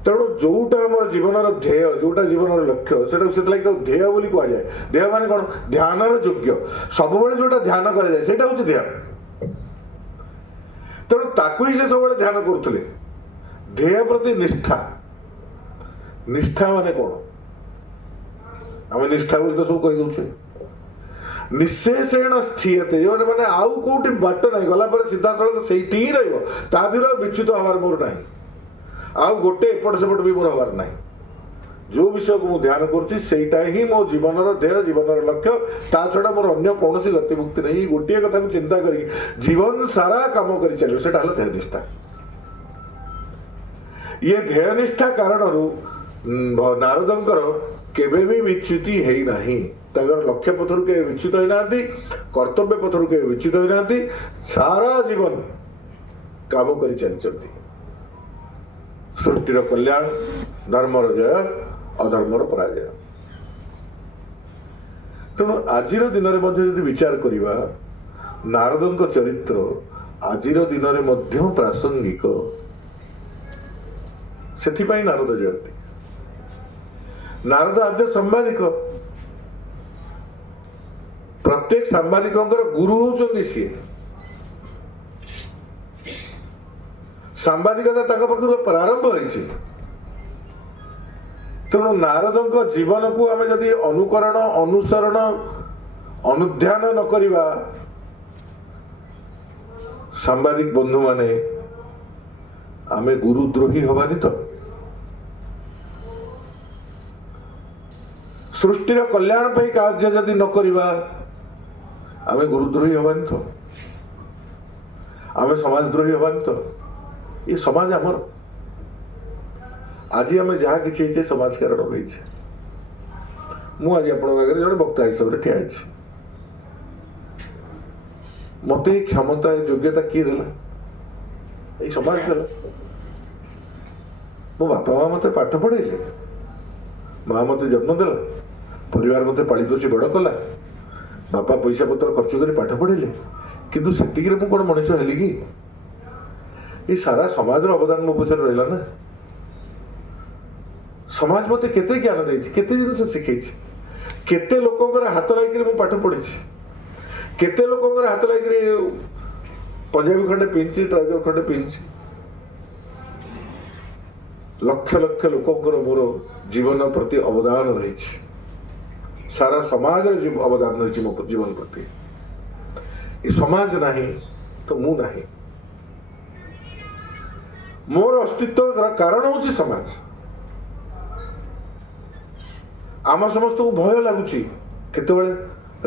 तेणु जोटा आम जीवन ध्येय जोटा जीवन लक्ष्य से ध्येय बोली कह जाए ध्येय माने कौन ध्यान योग्य सब जोटा ध्यान कराए से ध्येय तेणु ताकू ही से सब ध्यान करुले ध्येय प्रति निष्ठा निष्ठा माने कौन आम निष्ठा बोली तो सब कहीदे निशेषेण स्थीयते जो मैंने आउ कौटी बाट ना गला सीधा सड़क से ही रहा विच्युत हमार मोर ना आउ गोटे एपट सेपट भी मोर हबार ना जो विषय को मुझे ध्यान करुँचा ही मो जीवन ध्येय जीवन लक्ष्य ता छड़ा मोर अन्य कौन गतिमुक्ति नहीं गोटे कथा को चिंता कर जीवन सारा काम कर चलो से ध्येय निष्ठा ये ध्येय निष्ठा कारण नारदंकर केबे भी विच्युति है नहीं लक्ष्य पथर के विच्युत होना कर्तव्य पथर के विच्युत होना सारा जीवन काम कर चलती सृष्टिर कल्याण धर्मर जय अधर्मर पराजय तेणु आज दिन में विचार करवा नारदों चरित्र आज दिन में प्रासंगिक से नारद जयंती नारद आद्य सांबादिक प्रत्येक सांबादिकों गुरु होचंदी सी सांबादिकता प्रारंभ होती तेणु नारदଙ୍କ जीवनକୁ ଆମେ ଯଦି ଅନୁକରଣ ଅନୁସରଣ ଅନୁଧ୍ୟାନ ନ କରିବା ସାମ୍ବାଦିକ ବନ୍ଧୁମାନେ ଆମେ ଗୁରୁଦ୍ରୋହୀ ହବାନି ତ? ସୃଷ୍ଟିର କଲ୍ୟାଣ ପାଇଁ କାର୍ଯ୍ୟ ଯଦି ନ କରିବା ଆମେ ଗୁରୁଦ୍ରୋହୀ ହବାନି ତ? ଆମେ ସମାଜଦ୍ରୋହୀ ହବାନି ତ? ଏ ସମାଜ ଆମର। ଆଜି ଆମେ ଯାହା କିଛି ହେଇଛେ ସମାଜ କାରଣ ହେଇଛେ। ମୁଁ ଆଜି ଆପଣଙ୍କ ଆଗରେ ଜଣେ ବକ୍ତା ହିସାବରେ ଠିଆ ହେଇଛି। ମତେ ଏଇ କ୍ଷମତା ଏ ଯୋଗ୍ୟତା କିଏ ଦେଲା? ଏଇ ସମାଜ ଦେଲା। ମୋ ବାପା ମା ମତେ ପାଠ ପଢେଇଲେ, ମା ମତେ ଜନ୍ମ ଦେଲା, ପରିବାର ମତେ ପାଳି ପୋଷି ବଡ କଲା, ବାପା ପଇସା ପତ୍ର ଖର୍ଚ୍ଚ କରି ପାଠ ପଢେଇଲେ, କିନ୍ତୁ ସେତିକିରେ ମୁଁ କଣ ମଣିଷ ହେଲି କି? ଏଇ ସାରା ସମାଜର ଅବଦାନ ମୋ ପଛରେ ରହିଲା ନା। ସମାଜ ମତେ କେତେ ଜ୍ଞାନ ଦେଇଛି, କେତେ ଜିନିଷ ଶିଖେଇଛି, କେତେ ଲୋକଙ୍କର ହାତ ଲାଗିକିରି ମୁଁ ପାଠ ପଢିଛି, କେତେ ଲୋକଙ୍କର ହାତ ଲାଗିକିରି ପଞ୍ଜାବୀ ଖଣ୍ଡେ ପିନ୍ଧିଛି, ଟ୍ରାଉଜର ଖଣ୍ଡେ ପିନ୍ଧିଛି। ଲକ୍ଷ ଲକ୍ଷ ଲୋକଙ୍କର ମୋର ଜୀବନ ପ୍ରତି ଅବଦାନ ରହିଛି, ସାରା ସମାଜର ଅବଦାନ ରହିଛି ମୋ ଜୀବନ ପ୍ରତି। ଏ ସମାଜ ନାହିଁ ତ ମୁଁ ନାହିଁ। ମୋର ଅସ୍ତିତ୍ୱ କାରଣ ହଉଛି ସମାଜ। ଆମ ସମସ୍ତଙ୍କୁ ଭୟ ଲାଗୁଛି, କେତେବେଳେ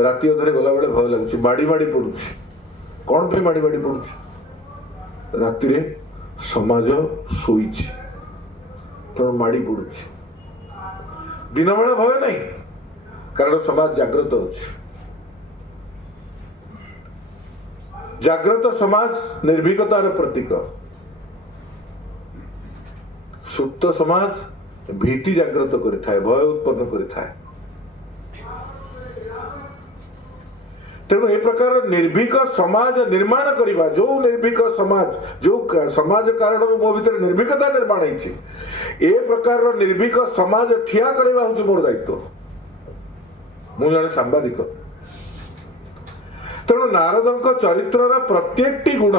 ରାତି ଅଧରେ ଗଲାବେଳେ ଭୟ ଲାଗୁଛି, ମାଡ଼ି ମାଡ଼ି ପଡୁଛି। କଣ ପାଇଁ ମାଡ଼ି ମାଡ଼ି ପଡୁଛି? ରାତିରେ ସମାଜ ଶୋଇଛି ତେଣୁ ମାଡ଼ି ପଡୁଛି। ଦିନ ବେଳେ ଭୟ ନାହିଁ, କାରଣ ସମାଜ ଜାଗ୍ରତ ଅଛି। ଜାଗ୍ରତ ସମାଜ ନିର୍ଭୀକତାର ପ୍ରତୀକ। ସୁପ୍ତ ସମାଜ ଭୀତି ଜାଗ୍ରତ କରିଥାଏ, ଭୟ ଉତ୍ପନ୍ନ କରିଥାଏ। ତେଣୁ ଏ ପ୍ରକାର ନିର୍ଭୀକ ସମାଜ ନିର୍ମାଣ କରିବା, ଯୋଉ ନିର୍ଭୀକ ସମାଜ, ଯୋଉ ସମାଜ କାରଣରୁ ମୋ ଭିତରେ ନିର୍ଭୀକତା ନିର୍ମାଣ ହେଇଛି, ଏ ପ୍ରକାରର ନିର୍ଭୀକ ସମାଜ ଠିଆ କରିବା ହଉଛି ମୋର ଦାୟିତ୍ୱ। ମୁଁ ଜଣେ ସାମ୍ବାଦିକ। ତେଣୁ ନାରଦଙ୍କ ଚରିତ୍ରର ପ୍ରତ୍ୟେକଟି ଗୁଣ,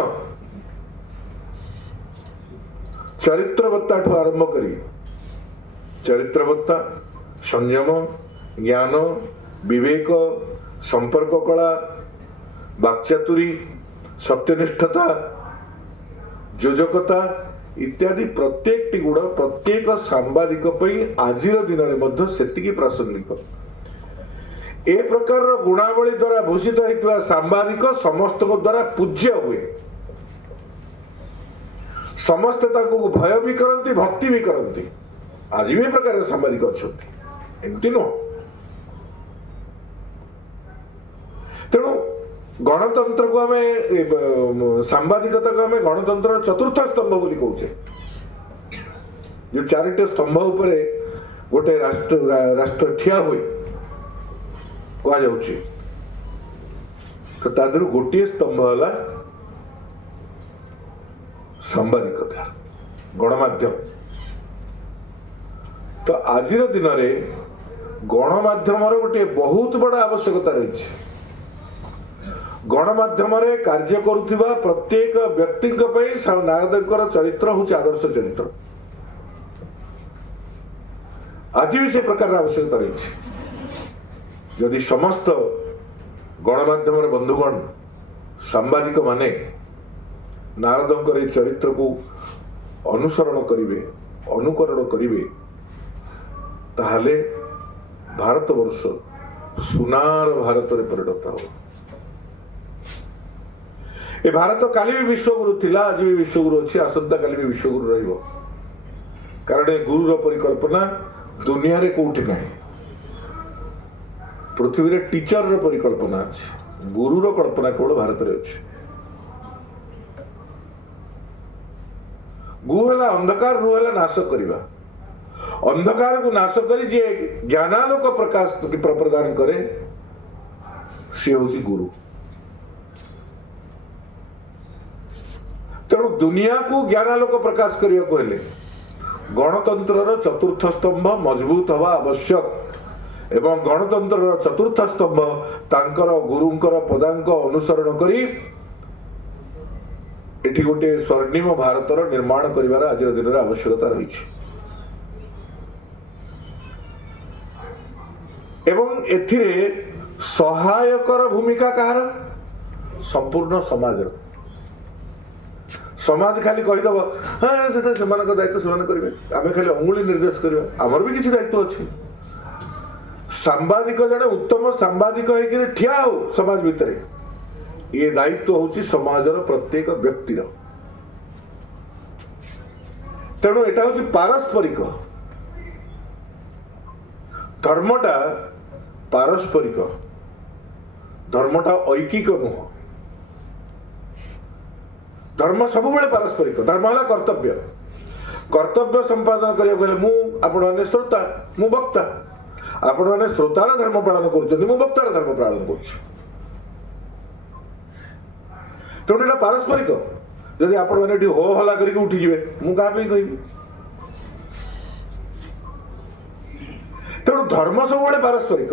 ଚରିତ୍ରବତ୍ତାଠୁ ଆରମ୍ଭ କରି ଚରିତ୍ରବତ୍ତା, ସଂଯମ, ଜ୍ଞାନ, ବିବେକ, ସମ୍ପର୍କ କଳା, ବାକ୍ଚାତୁରୀ, ସତ୍ୟନିଷ୍ଠତା, ଯୋଜକତା ଇତ୍ୟାଦି ପ୍ରତ୍ୟେକଟି ଗୁଣ ପ୍ରତ୍ୟେକ ସାମ୍ବାଦିକ ପାଇଁ ଆଜିର ଦିନରେ ମଧ୍ୟ ସେତିକି ପ୍ରାସଙ୍ଗିକ। ଏ ପ୍ରକାରର ଗୁଣାବଳୀ ଦ୍ୱାରା ଭୂଷିତ ହୋଇଥିବା ସାମ୍ବାଦିକ ସମସ୍ତଙ୍କ ଦ୍ୱାରା ପୂଜ୍ୟ ହୁଏ। ସମସ୍ତେ ତାଙ୍କୁ ଭୟ ବି କରନ୍ତି, ଭକ୍ତି ବି କରନ୍ତି। ଆଜି ବି ଏ ପ୍ରକାର ସାମ୍ବାଦିକ ଅଛନ୍ତି, ଏମିତି ନୁହଁ। ତେଣୁ ଗଣତନ୍ତ୍ରକୁ ଆମେ, ସାମ୍ବାଦିକତାକୁ ଆମେ ଗଣତନ୍ତ୍ରର ଚତୁର୍ଥ ସ୍ତମ୍ଭ ବୋଲି କହୁଛେ। ଯୋଉ ଚାରିଟି ସ୍ତମ୍ଭ ଉପରେ ଗୋଟେ ରାଷ୍ଟ୍ର ଠିଆ ହୁଏ କୁହାଯାଉଛି, ତ ତା ଦେହରୁ ଗୋଟିଏ ସ୍ତମ୍ଭ ହେଲା ସାମ୍ବାଦିକତା, ଗଣମାଧ୍ୟମ। ତ ଆଜିର ଦିନରେ ଗଣମାଧ୍ୟମର ଗୋଟିଏ ବହୁତ ବଡ଼ ଆବଶ୍ୟକତା ରହିଛି। ଗଣମାଧ୍ୟମରେ କାର୍ଯ୍ୟ କରୁଥିବା ପ୍ରତ୍ୟେକ ବ୍ୟକ୍ତିଙ୍କ ପାଇଁ ନାରଦଙ୍କର ଚରିତ୍ର ହେଉଛି ଆଦର୍ଶ ଚରିତ୍ର। ଆଜି ବି ସେ ପ୍ରକାରର ଆବଶ୍ୟକତା ରହିଛି। ଯଦି ସମସ୍ତ ଗଣମାଧ୍ୟମର ବନ୍ଧୁଗଣ, ସାମ୍ବାଦିକ ମାନେ ନାରଦଙ୍କର এই ଚରିତ୍ରକୁ ଅନୁସରଣ କରିବେ, ଅନୁକରଣ କରିବେ, ତାହେଲେ ଭାରତବର୍ଷ ସୁନାର ଭାରତରେ ପରିଣତ ହେବ। ଏ ଭାରତ କାଲି ବି ବିଶ୍ୱଗୁରୁ ଥିଲା, ଆଜି ବି ବିଶ୍ୱଗୁରୁ ଅଛି, ଆସନ୍ତା କାଲି ବି ବିଶ୍ୱଗୁରୁ ରହିବ। କାରଣ ଏ ଗୁରୁର ପରିକଳ୍ପନା ଦୁନିଆରେ କୋଉଠି ନାହିଁ। ପୃଥିବୀରେ ଟିଚରର ପରିକଳ୍ପନା ଅଛି, ଗୁରୁର କଳ୍ପନା କେବଳ ଭାରତରେ ଅଛି। ଗୁ ହେଲା ଅନ୍ଧକାର, ରୁ ହେଲା ନାଶ କରିବା। ଅନ୍ଧକାରକୁ ନାଶ କରି ଯିଏ ଜ୍ଞାନାଲୋକ ପ୍ରକାଶ ପ୍ରଦାନ କରେ, ସିଏ ହେଉଛି ଗୁରୁ। ତେଣୁ ଦୁନିଆକୁ ଜ୍ଞାନାଲୋକ ପ୍ରକାଶ କରିବାକୁ ହେଲେ ଗଣତନ୍ତ୍ରର ଚତୁର୍ଥ ସ୍ତମ୍ଭ ମଜବୁତ ହେବା ଆବଶ୍ୟକ। ଏବଂ ଗଣତନ୍ତ୍ରର ଚତୁର୍ଥ ସ୍ତମ୍ଭ ତାଙ୍କର ଗୁରୁଙ୍କର ପଦାଙ୍କ ଅନୁସରଣ କରି ଏଠି ଗୋଟିଏ ସ୍ୱର୍ଣ୍ଣିମ ଭାରତର ନିର୍ମାଣ କରିବାର ଆଜିର ଦିନରେ ଆବଶ୍ୟକତା ରହିଛି। एथिरे सहायकर भूमिका कहार संपूर्ण समाज समाज खाली कहीदेव हाँ से दायित्व से करेंगे आम खाली अंगुली निर्देश करवा आमर भी किसी दायित्व अच्छी सांबादिक जड़े उत्तम सांबादिक होकर ठिया हो समाज भितर ये दायित्व हूँ समाजर प्रत्येक व्यक्तिर तेणु एटा हूँ पारस्परिक धर्मटा पारस्परिक धर्मटा ऐकिक नुह धर्म सब बेले पारस्परिक धर्म है कर्तव्य कर्तव्य संपादन करने मुझे श्रोता मु वक्ता आपण मैंने श्रोतार धर्म पालन कर वक्तार धर्म पालन कर तेणु पारस्परिक जदि आपण मैंने हो हल्ला करके उठिଯିवे मु क्या कहि तेणु धर्म सब पारस्परिक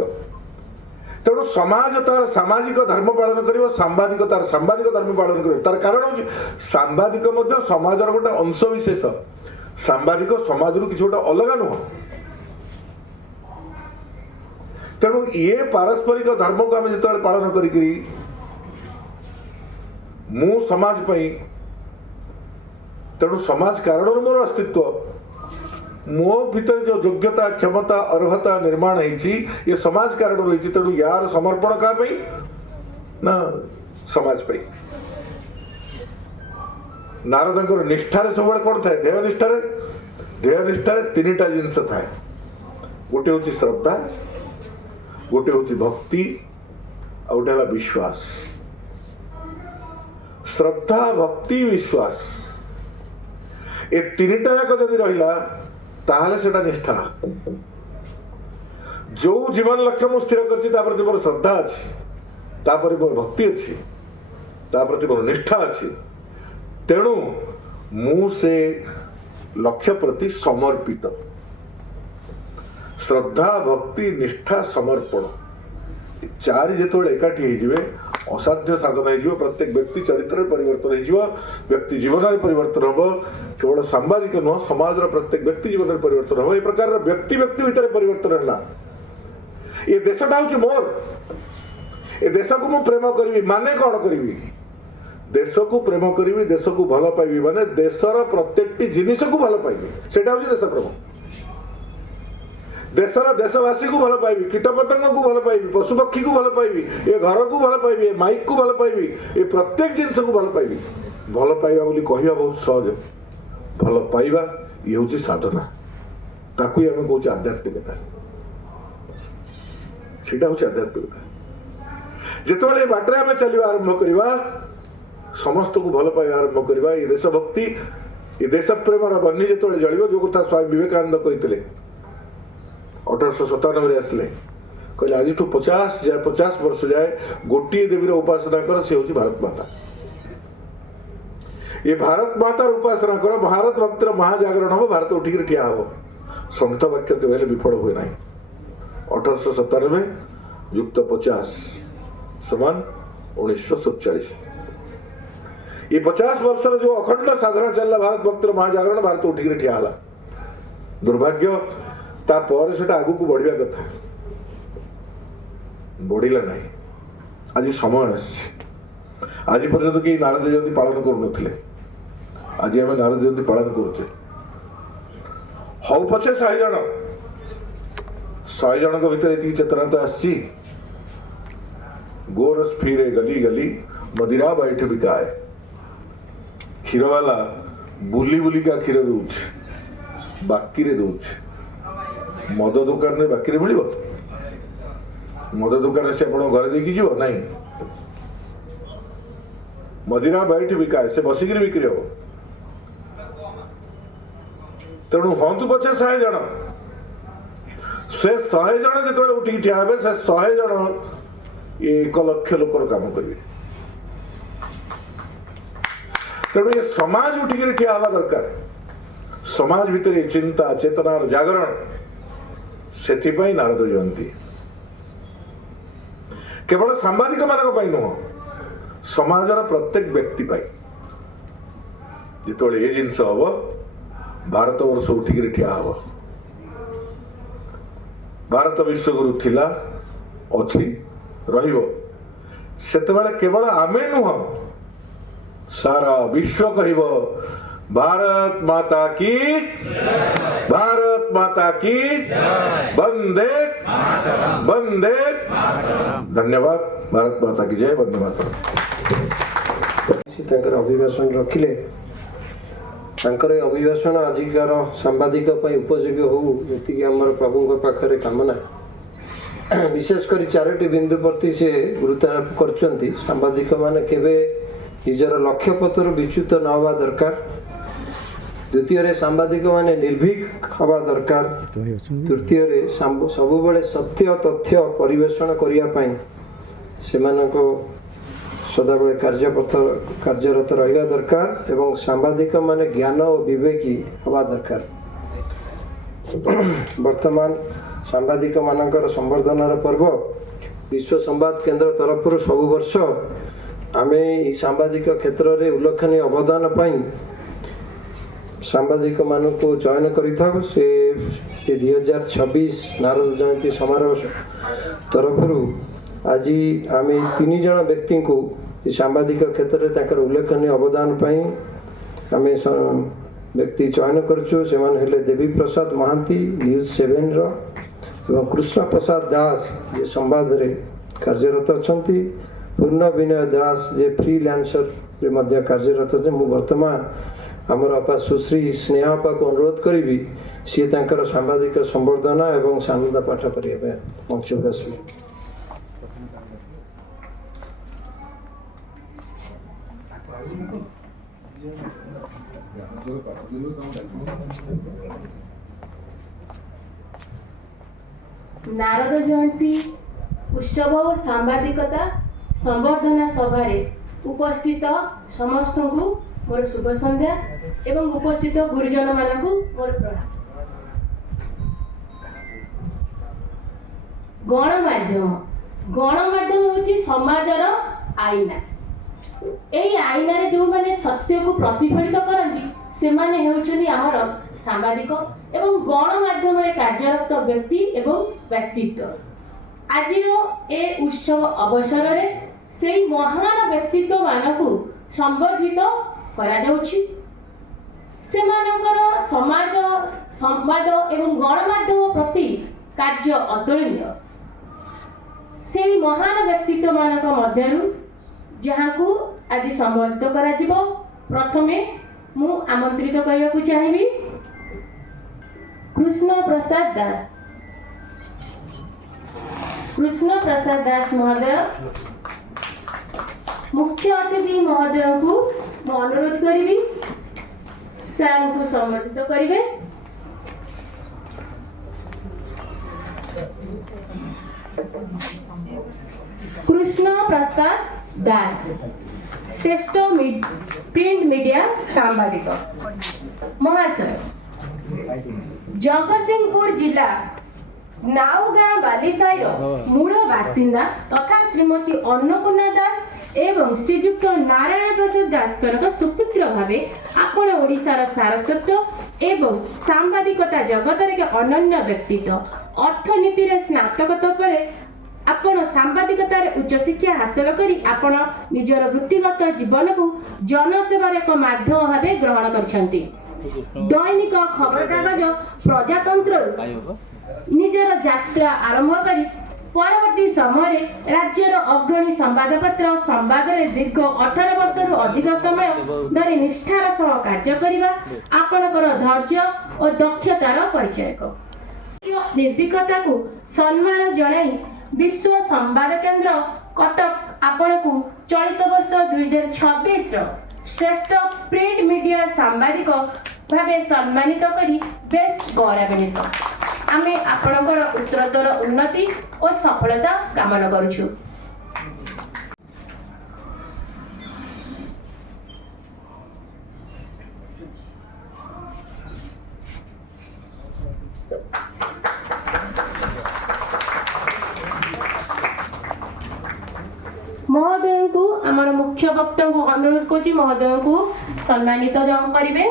तेणु समाज तार सामाजिक धर्म पालन कर सांबादिक तार सांबादिक धर्म पालन कर तार कारण हूँ सांबादिक समाजर गोटे अंश विशेष सांबादिक समाज किसी गोटे अलग नुह तेणु ये पारस्परिक धर्म को आम जो पालन करी मु समाज पाई तेणु समाज कारण मोर अस्तित्व मो भीतर जो योग्यता क्षमता अर्हता निर्माण है समाज कारण रही तेणु यार समर्पण क्या ना समाज पाई नारद निष्ठार सब कौन थाए देह निष्ठार तीन टा जिनस थाए गोटे हूँ श्रद्धा गोटे हूँ भक्ति आ गोटे है विश्वास श्रद्धा भक्ति विश्वास ए तीनटा जाक जदि रहिला ताहले सेटा निष्ठा जो जीवन लक्ष्य मु स्थिर करछि ता प्रति मोर श्रद्धा अछि ता प्रति मोर भक्ति अछि ता प्रति मोर निष्ठा अछि तेणु मु से लक्ष्य प्रति समर्पित श्रद्धा भक्ति निष्ठा समर्पण चारि जेतोळे एकाठी हेजिवे असाध्य साधन हो प्रत्येक व्यक्ति चरित्र परिवर्तन हो व्यक्ति जीवन में परिवर्तन हम केवल सांबादिक नुह समाज प्रत्येक व्यक्ति जीवन में परिवर्तन हम ये प्रकार व्यक्ति व्यक्ति भितर परिवर्तन है ये देशटा हूँ मोर ए देश को मु प्रेम करी माने कौन करी देश को प्रेम करी देश को भल पाइबी माने देशर प्रत्येक जिनिस को भल पाइबी सेटा हूँ देश प्रेम देशर देशवासी को भल पाइबी कीट पतंग को भल पाइबी पशु पक्षी को भल पाइबी ये घर को भल पाइबी ये माइक को भल पाइबी ये प्रत्येक जिनस को भल पाइबी भल पाइबा बोली कहवा बहुत सहज भल पाइबा ये हूँ साधना ताकू आम कौच आध्यात्मिकता सेटा हूँ आध्यात्मिकता जिते बाटे आम चलवा आरंभ करवा समस्त को भल पाइबा आरंभ करवा ये देशभक्ति ये देश प्रेम बन्नी जो जलिब जो कथा स्वामी विवेकानंद कहते 1897 आसले कहले आज 50 वर्ष जाए गोटे देवी उपासना कर सी हूँ भारत माता ये भारत मातार उपासना कर भारत भक्तर महाजागरण हम भारत उठिक ठिया हम सन्त वाक्य के विफल हुए ना 1897 युक्त 50 समान 1947 ये 50 वर्ष जो अखंड साधना चलला भारत भक्तर महाजागरण भारत उठिक ठिया दुर्भाग्य तापर से आगू को बढ़िया कथा बढ़िला नहीं आज समय आज पर्यंत कि नारद जयंती पालन करुन आज आम नारद जयंती पालन करुचे हौ पछे 100 जन भीतर ये चेतनता आसी गोरस फिरे गली गली मदिरा बैठ बिकाए क्षीर वाला बुली बुलिका क्षीर दौच बाकी दौच मद दुकान में बाकी मिल मद दुकान से आप घर देखी जीव ना मदिरा बैठ बिकाए से बसिक बिक्री हम तेणु हूँ पचे 100 जन से 100 जन जो उठिक ठिया हे से 100 जन 1 लाख लोकर काम करेंगे तेणु ये समाज उठिक ठिया हवा दरकार समाज भितर चिंता चेतनार जागरण से नारद जयंती केवल सांबादिक मान नुह समाजर प्रत्येक व्यक्ति जो ये जिनस हम भारत वर्ष उठिक ठिया हम भारत विश्वगुरु थिला अच्छी रहिबो सेतेबेले केवल आमे नुह सारा विश्व कहिबो भारत माता की वंदे वंदे धन्यवाद। भारत माता की जय। वंदे मातरम। अभिभाषण रखिले अभिभाषण आजिकार सांबादिक उपयोगी हो जी आम प्रभु पाखे कामना विशेषकर 4टी बिंदु प्रति से गुरुत्वारोप कर सांबादिक मान केवे निजर लक्ष्य पथर विच्युत न हवा दरकार। द्वितीय सांबादिक माने निर्भीक हवा दरकार। तृतीय सबु बड़े सत्य तथ्य परिवेषण करने से सदाबले कार्यरत रहा दरकार एवं सांबादिक माने ज्ञान और विवेकी हवा दरकार। वर्तमान सांबादिक मानकर संवर्धनार पर्व विश्व संवाद केंद्र तरफ सबु वर्ष आमे सांबादिक क्षेत्र में उल्लेखनीय अवदान पाई सांबादिक मानू को चयन करिथाउ। से 2026 नारद जयंती समारोह तरफ आज आम 3 जन व्यक्ति को सांबादिक क्षेत्र में ताकर उल्लेखनीय अवदान पाई आम व्यक्ति चयन करछु। से हेले देवी प्रसाद महांती न्यूज 7 रो एवं कृष्ण प्रसाद दास जे संवाद रे कार्यरत अछंती। पूर्ण विनय दास जे फ्रीलांसर रे मध्य कार्यरत छे। मु वर्तमान आमर अपा सुश्री स्नेहापा को अनुरोध करी सी तांकर सांबादिक संवर्धना एवं सानुदा पाठ करिबे मंच बसले। नारद जयंती उत्सव और सांबादिकता संवर्धना सभारे उपस्थित समस्त को मोर शुभ संध्या एवं उपस्थित गुरुजन मानक मोर प्रणाम। गणमाध्यम होची समाजर आईना। एई आईना रे जो माने सत्य को प्रतिफलित करंती से माने हेउछनी हमर सांबादिक एवं गणमाध्यम रे कार्यरत व्यक्ति एवं व्यक्तित्व। आजिर ए उत्सव अवसर रे सेई महान व्यक्तित्व मानकु संवर्धित करा जाउछि। से मानकर समाज संवाद एवं गणमाध्यम प्रति कार्य अतुलनीय। सेई महान व्यक्तित्व मानक मध्यरु जहाकु आज संवर्धित करा जिवो प्रथमे मु आमंत्रित करिया को चाहिबी कृष्ण प्रसाद दास महोदय मुख्य अतिथि महोदय को मु अनुरोध करी से हमको संबोधित करेंगे। कृष्ण प्रसाद दास श्रेष्ठ प्रिंट मीडिया सांबादिक महाशय जगतसिंहपुर जिला नाउगाँ बालीसाई मूल बासिंदा तथा श्रीमती अन्नपूर्णा दास एवं श्रीजुक्त नारायण प्रसाद दास सुपुत्र भावे आपण ओडिशार सारस्वत एवं सांबादिकता जगत रे अनन्य व्यक्तित्व अर्थनीति रे स्नातकोत्तर परे आपण सांबादिकता रे उच्च शिक्षा हासिल करी आपण निजर वृत्तिगत जीवन को जनसेवार एक माध्यम भावे ग्रहण करछंती। दैनिक खबर कागज प्रजातंत्र निजर यात्रा आरंभ करी परवर्ती समय राज्यर अग्रणी संवादपत्र संवाद दीर्घ 18 वर्ष अधिक समय धरी निष्ठार सह कार्य करिबा आपणकर धैर्य और दक्षतार परिचयक। निर्भीकता को सम्मान जणाई विश्व संवाद केंद्र कटक आपण को चलित वर्ष 2026 श्रेष्ठ प्रिंट मीडिया सांबादिक भावे सम्मानित करी बेस गौरवान्वित। आमे आपणकर उत्तरोत्तर उन्नति और सफलता कामना करूछु। महोदय को आमर मुख्य वक्ता को अनुरोध करूछि महोदय को सम्मानित करिवे।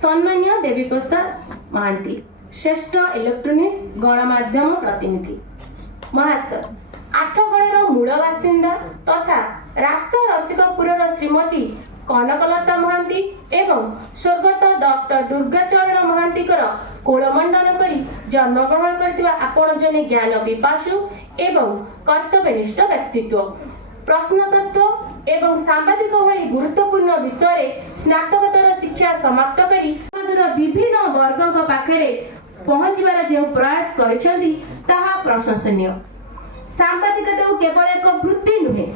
सम्मान्य देवी प्रसाद महांती, श्रेष्ठ इलेक्ट्रोनिक्स गणमाध्यम प्रतिनिधि। महाशय, आठगड़र मूल बासिंदा तथा रास रसिकपुरर श्रीमती कनकलता महांती एवं स्वर्गत डॉक्टर दुर्गाचरण महांतीकर कोलमंडन करी जन्मग्रहण करथिबा आपण जने ज्ञान विपासु एवं कर्तव्यनिष्ठ व्यक्तित्व, प्रश्नतत्व एवं सांबादिक भली गुरुत्वपूर्ण विषय स्नातकोत्तर शिक्षा समाप्त करी समाजर विभिन्न वर्ग पाखरे पहुंचबार जो प्रयास करिसेंती ताहा प्रशंसनीय। सांबादिकता केवल एक वृत्ति नुहे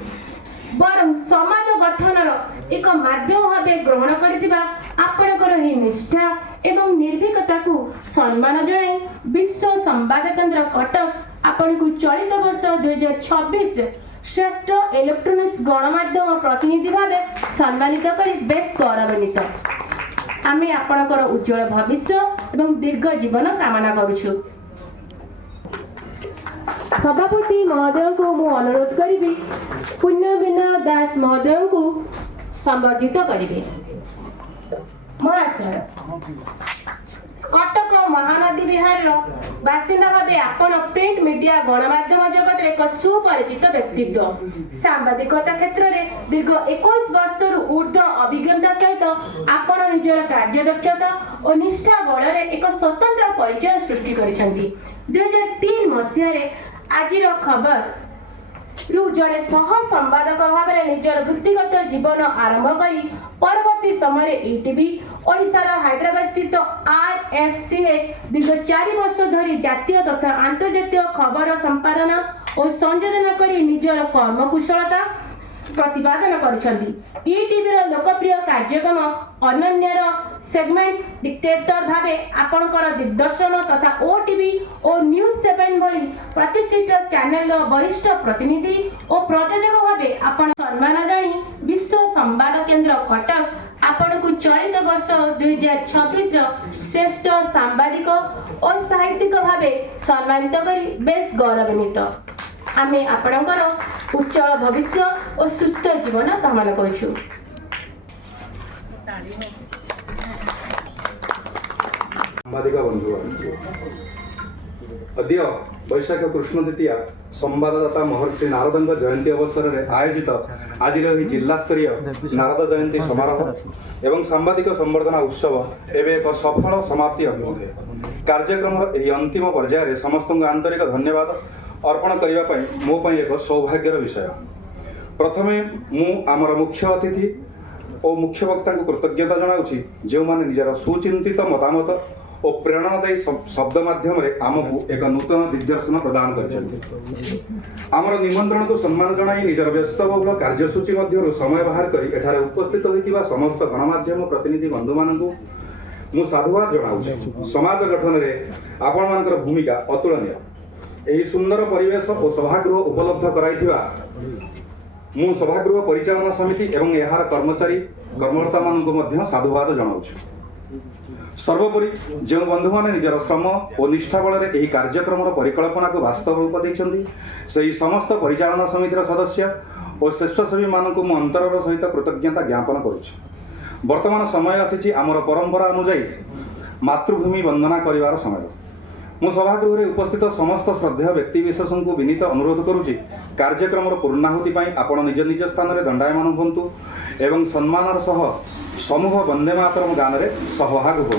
बरं समाज गठनर एक माध्यम भावे ग्रहण करथिबा आपणकर ही निष्ठा एवं निर्भीकता को सम्मान जणाई विश्व संवाद केंद्र कटक आपण को चलित वर्ष 2026 श्रेष्ठ इलेक्ट्रोनिक्स गणमाध्यम प्रतिनिधि भावे सम्मानित करी बेस गौरवान्वित। आमे आपणकर उज्जवल भविष्य एवं दीर्घ जीवन कामना करूछु। सभापति महोदय को मु अनुरोध करी पुण्यविनय दास महोदय को संबर्धित करी। महाशय, कटक महानदी विहार बासिंदा भावे आपण प्रिंट मीडिया गणमाध्यम जगत एक सुपरिचित व्यक्तित्व। सांबादिकता क्षेत्र में दीर्घ 21 वर्ष ऊर्ध्व अभिज्ञता सहित आपण निजर कार्यदक्षता और निष्ठा बल एक स्वतंत्र परिचय सृष्टि करिसेंती। 2003 मसीह आजिर खबर रु जड़े सह संवादक भाव में निजर वृत्तिगत जीवन आरंभ करी परवर्ती समय ईटीवी ओडिशार हैदराबाद स्थित RFC रे दीर्घ 4 वर्ष धरी जातीय तथा अंतर्जातीय खबर संपादन और संयोजन करी निजर कर्मकुशलता प्रतिपादन करिसेंती। ईटीवीर लोकप्रिय कार्यक्रम अनन्यर सेगमेंट डिक्टेटर भावे आपणकर दिग्दर्शन तथा ओटीवी और न्यूज 7 भली प्रतिष्ठित चैनल वरिष्ठ प्रतिनिधि और प्रयोजक भावे आपण सम्मान जानी विश्व संवाद केंद्र कटक आपण को चलित वर्ष 2026 श्रेष्ठ सांबादिक और साहित्यिक भावे सम्मानित करी बेस गौरवान्वित। आमे आपणकर उज्जवल भविष्य और सुस्थ जीवन कामना करूछु। सांबादिक बंधु, अद्य वैशाख कृष्ण द्वितीया संवाददाता महर्षि नारदंग जयंती अवसर में आयोजित आज जिला स्तरीय नारद जयंती समारोह एवं सांबादिक संवर्धना उत्सव एवं एक सफल समाप्ति अभिमुखे कार्यक्रम यह अंतिम पर्यायर समस्त आंतरिक धन्यवाद अर्पण करने मो एक सौभाग्यर विषय। प्रथमे मु आमर मुख्य अतिथि और मुख्य वक्ता को कृतज्ञता जनाऊँगी जो मैंने निजर सुचिंतित मतामत और प्रेरणादायी शब्द माध्यम आमको एक नूतन दिग्दर्शन प्रदान कर निमंत्रण को सम्मान जनाई निजर व्यस्तबहुल कार्यसूची मध्य समय बाहर कर एठारे उपस्थित होइतिबा समस्त गणमाध्यम प्रतिनिधि बंधु मानू मु साधुवाद जनाऊँ। समाज गठन में आपण मानकर भूमिका अतुलनीय। यही सुंदर परिवेश और सभागृह उपलब्ध कराइथिबा मु सभागृह परिचालन समिति एवं यार कर्मचारी कर्मकर्ता मानू मध्य साधुवाद जनाऊँ। सर्वोपरि जो बंधु मैंने निजर श्रम और निष्ठा बल यह कार्यक्रम परिकल्पना को वास्तव रूप देते से समस्त परिचालन समितिर सदस्य और स्वेच्छासेवी मानक मु अंतरर सहित कृतज्ञता ज्ञापन करुच्ची। वर्तमान समय आसी आमर परंपरा अनुजाई मातृभूमि वंदना करिवार समय मु सभागृह में उपस्थित समस्त श्रद्धेय व्यक्तिविशेष को विनीत अनुरोध करुच्ची कार्यक्रम पूर्णाहुति आपण निज निज स्थान में दंडायमान हूँ एवं सम्मानर सह समूह वंदे मातरम गान रे सहभाग हो।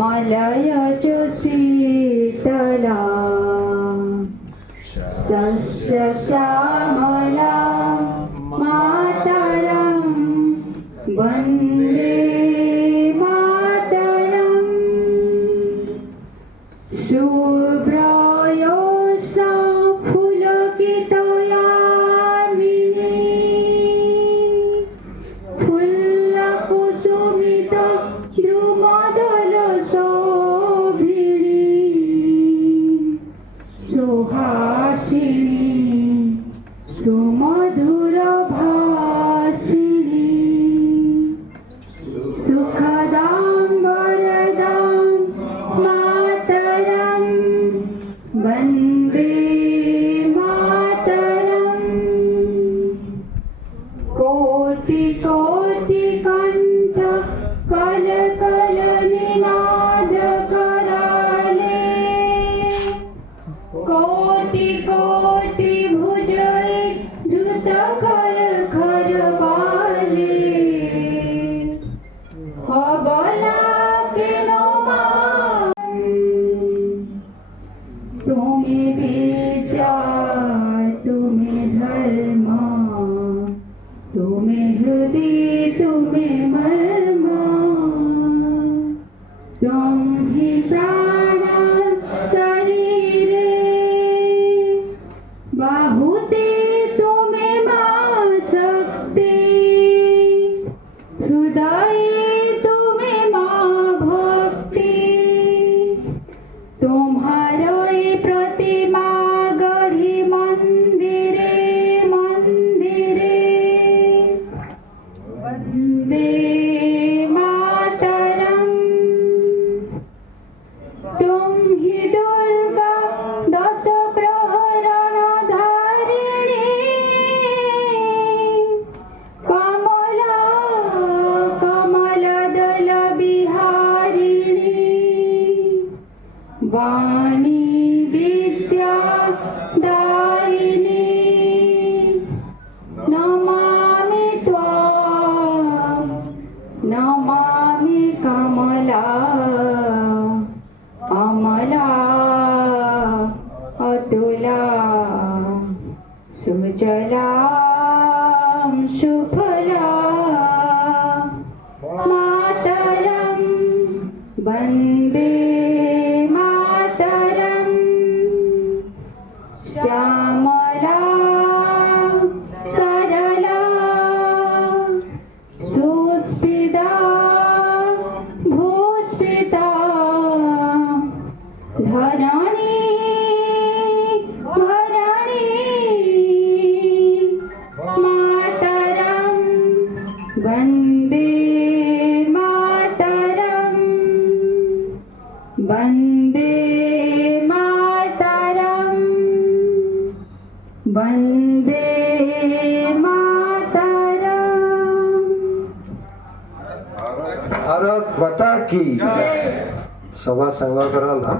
मलयज शीतला सस्य श्यामला मातरं वन्दे मातरं शुभ्रयोषा फुलकितयामिनी फुल्लकुसुमित द्रुमदल शोभिनी सुहासिनी सुमधुर भासिनी सुखदां वरदां मातरं वन्दे कल कल निनाद कराले कोटि कोटि भुजय द्रुत कर खरवाले अबला के नमा तुम्हें विद्या तुम्हें धर्म तुम्हें हृदय तुम्हें मर्म तुम ही प्राण शरीरे बाहुते तुम्हें मां शक्ति हृदय तुम्हें मां भक्ति तुम्हारो ये प्रतिमा गढ़ी मंदिरे मंदिरे वंदे मातरम तुम ही दुर्गा दश प्रहरण धारिणी कमला कमल दल बिहारिणी वाणी विद्या दायिनी नमामि त्वां नमामि कमला अमला अतुला सुजला सुफला मातरं वन्दे मातरं श्यामला सरला सुस्मिता भूस्मिता धरणी भरणी मातरं वन्दे मातरं वन्दे मातरं वन्दे मातरं भारत माता की सभा संग कराला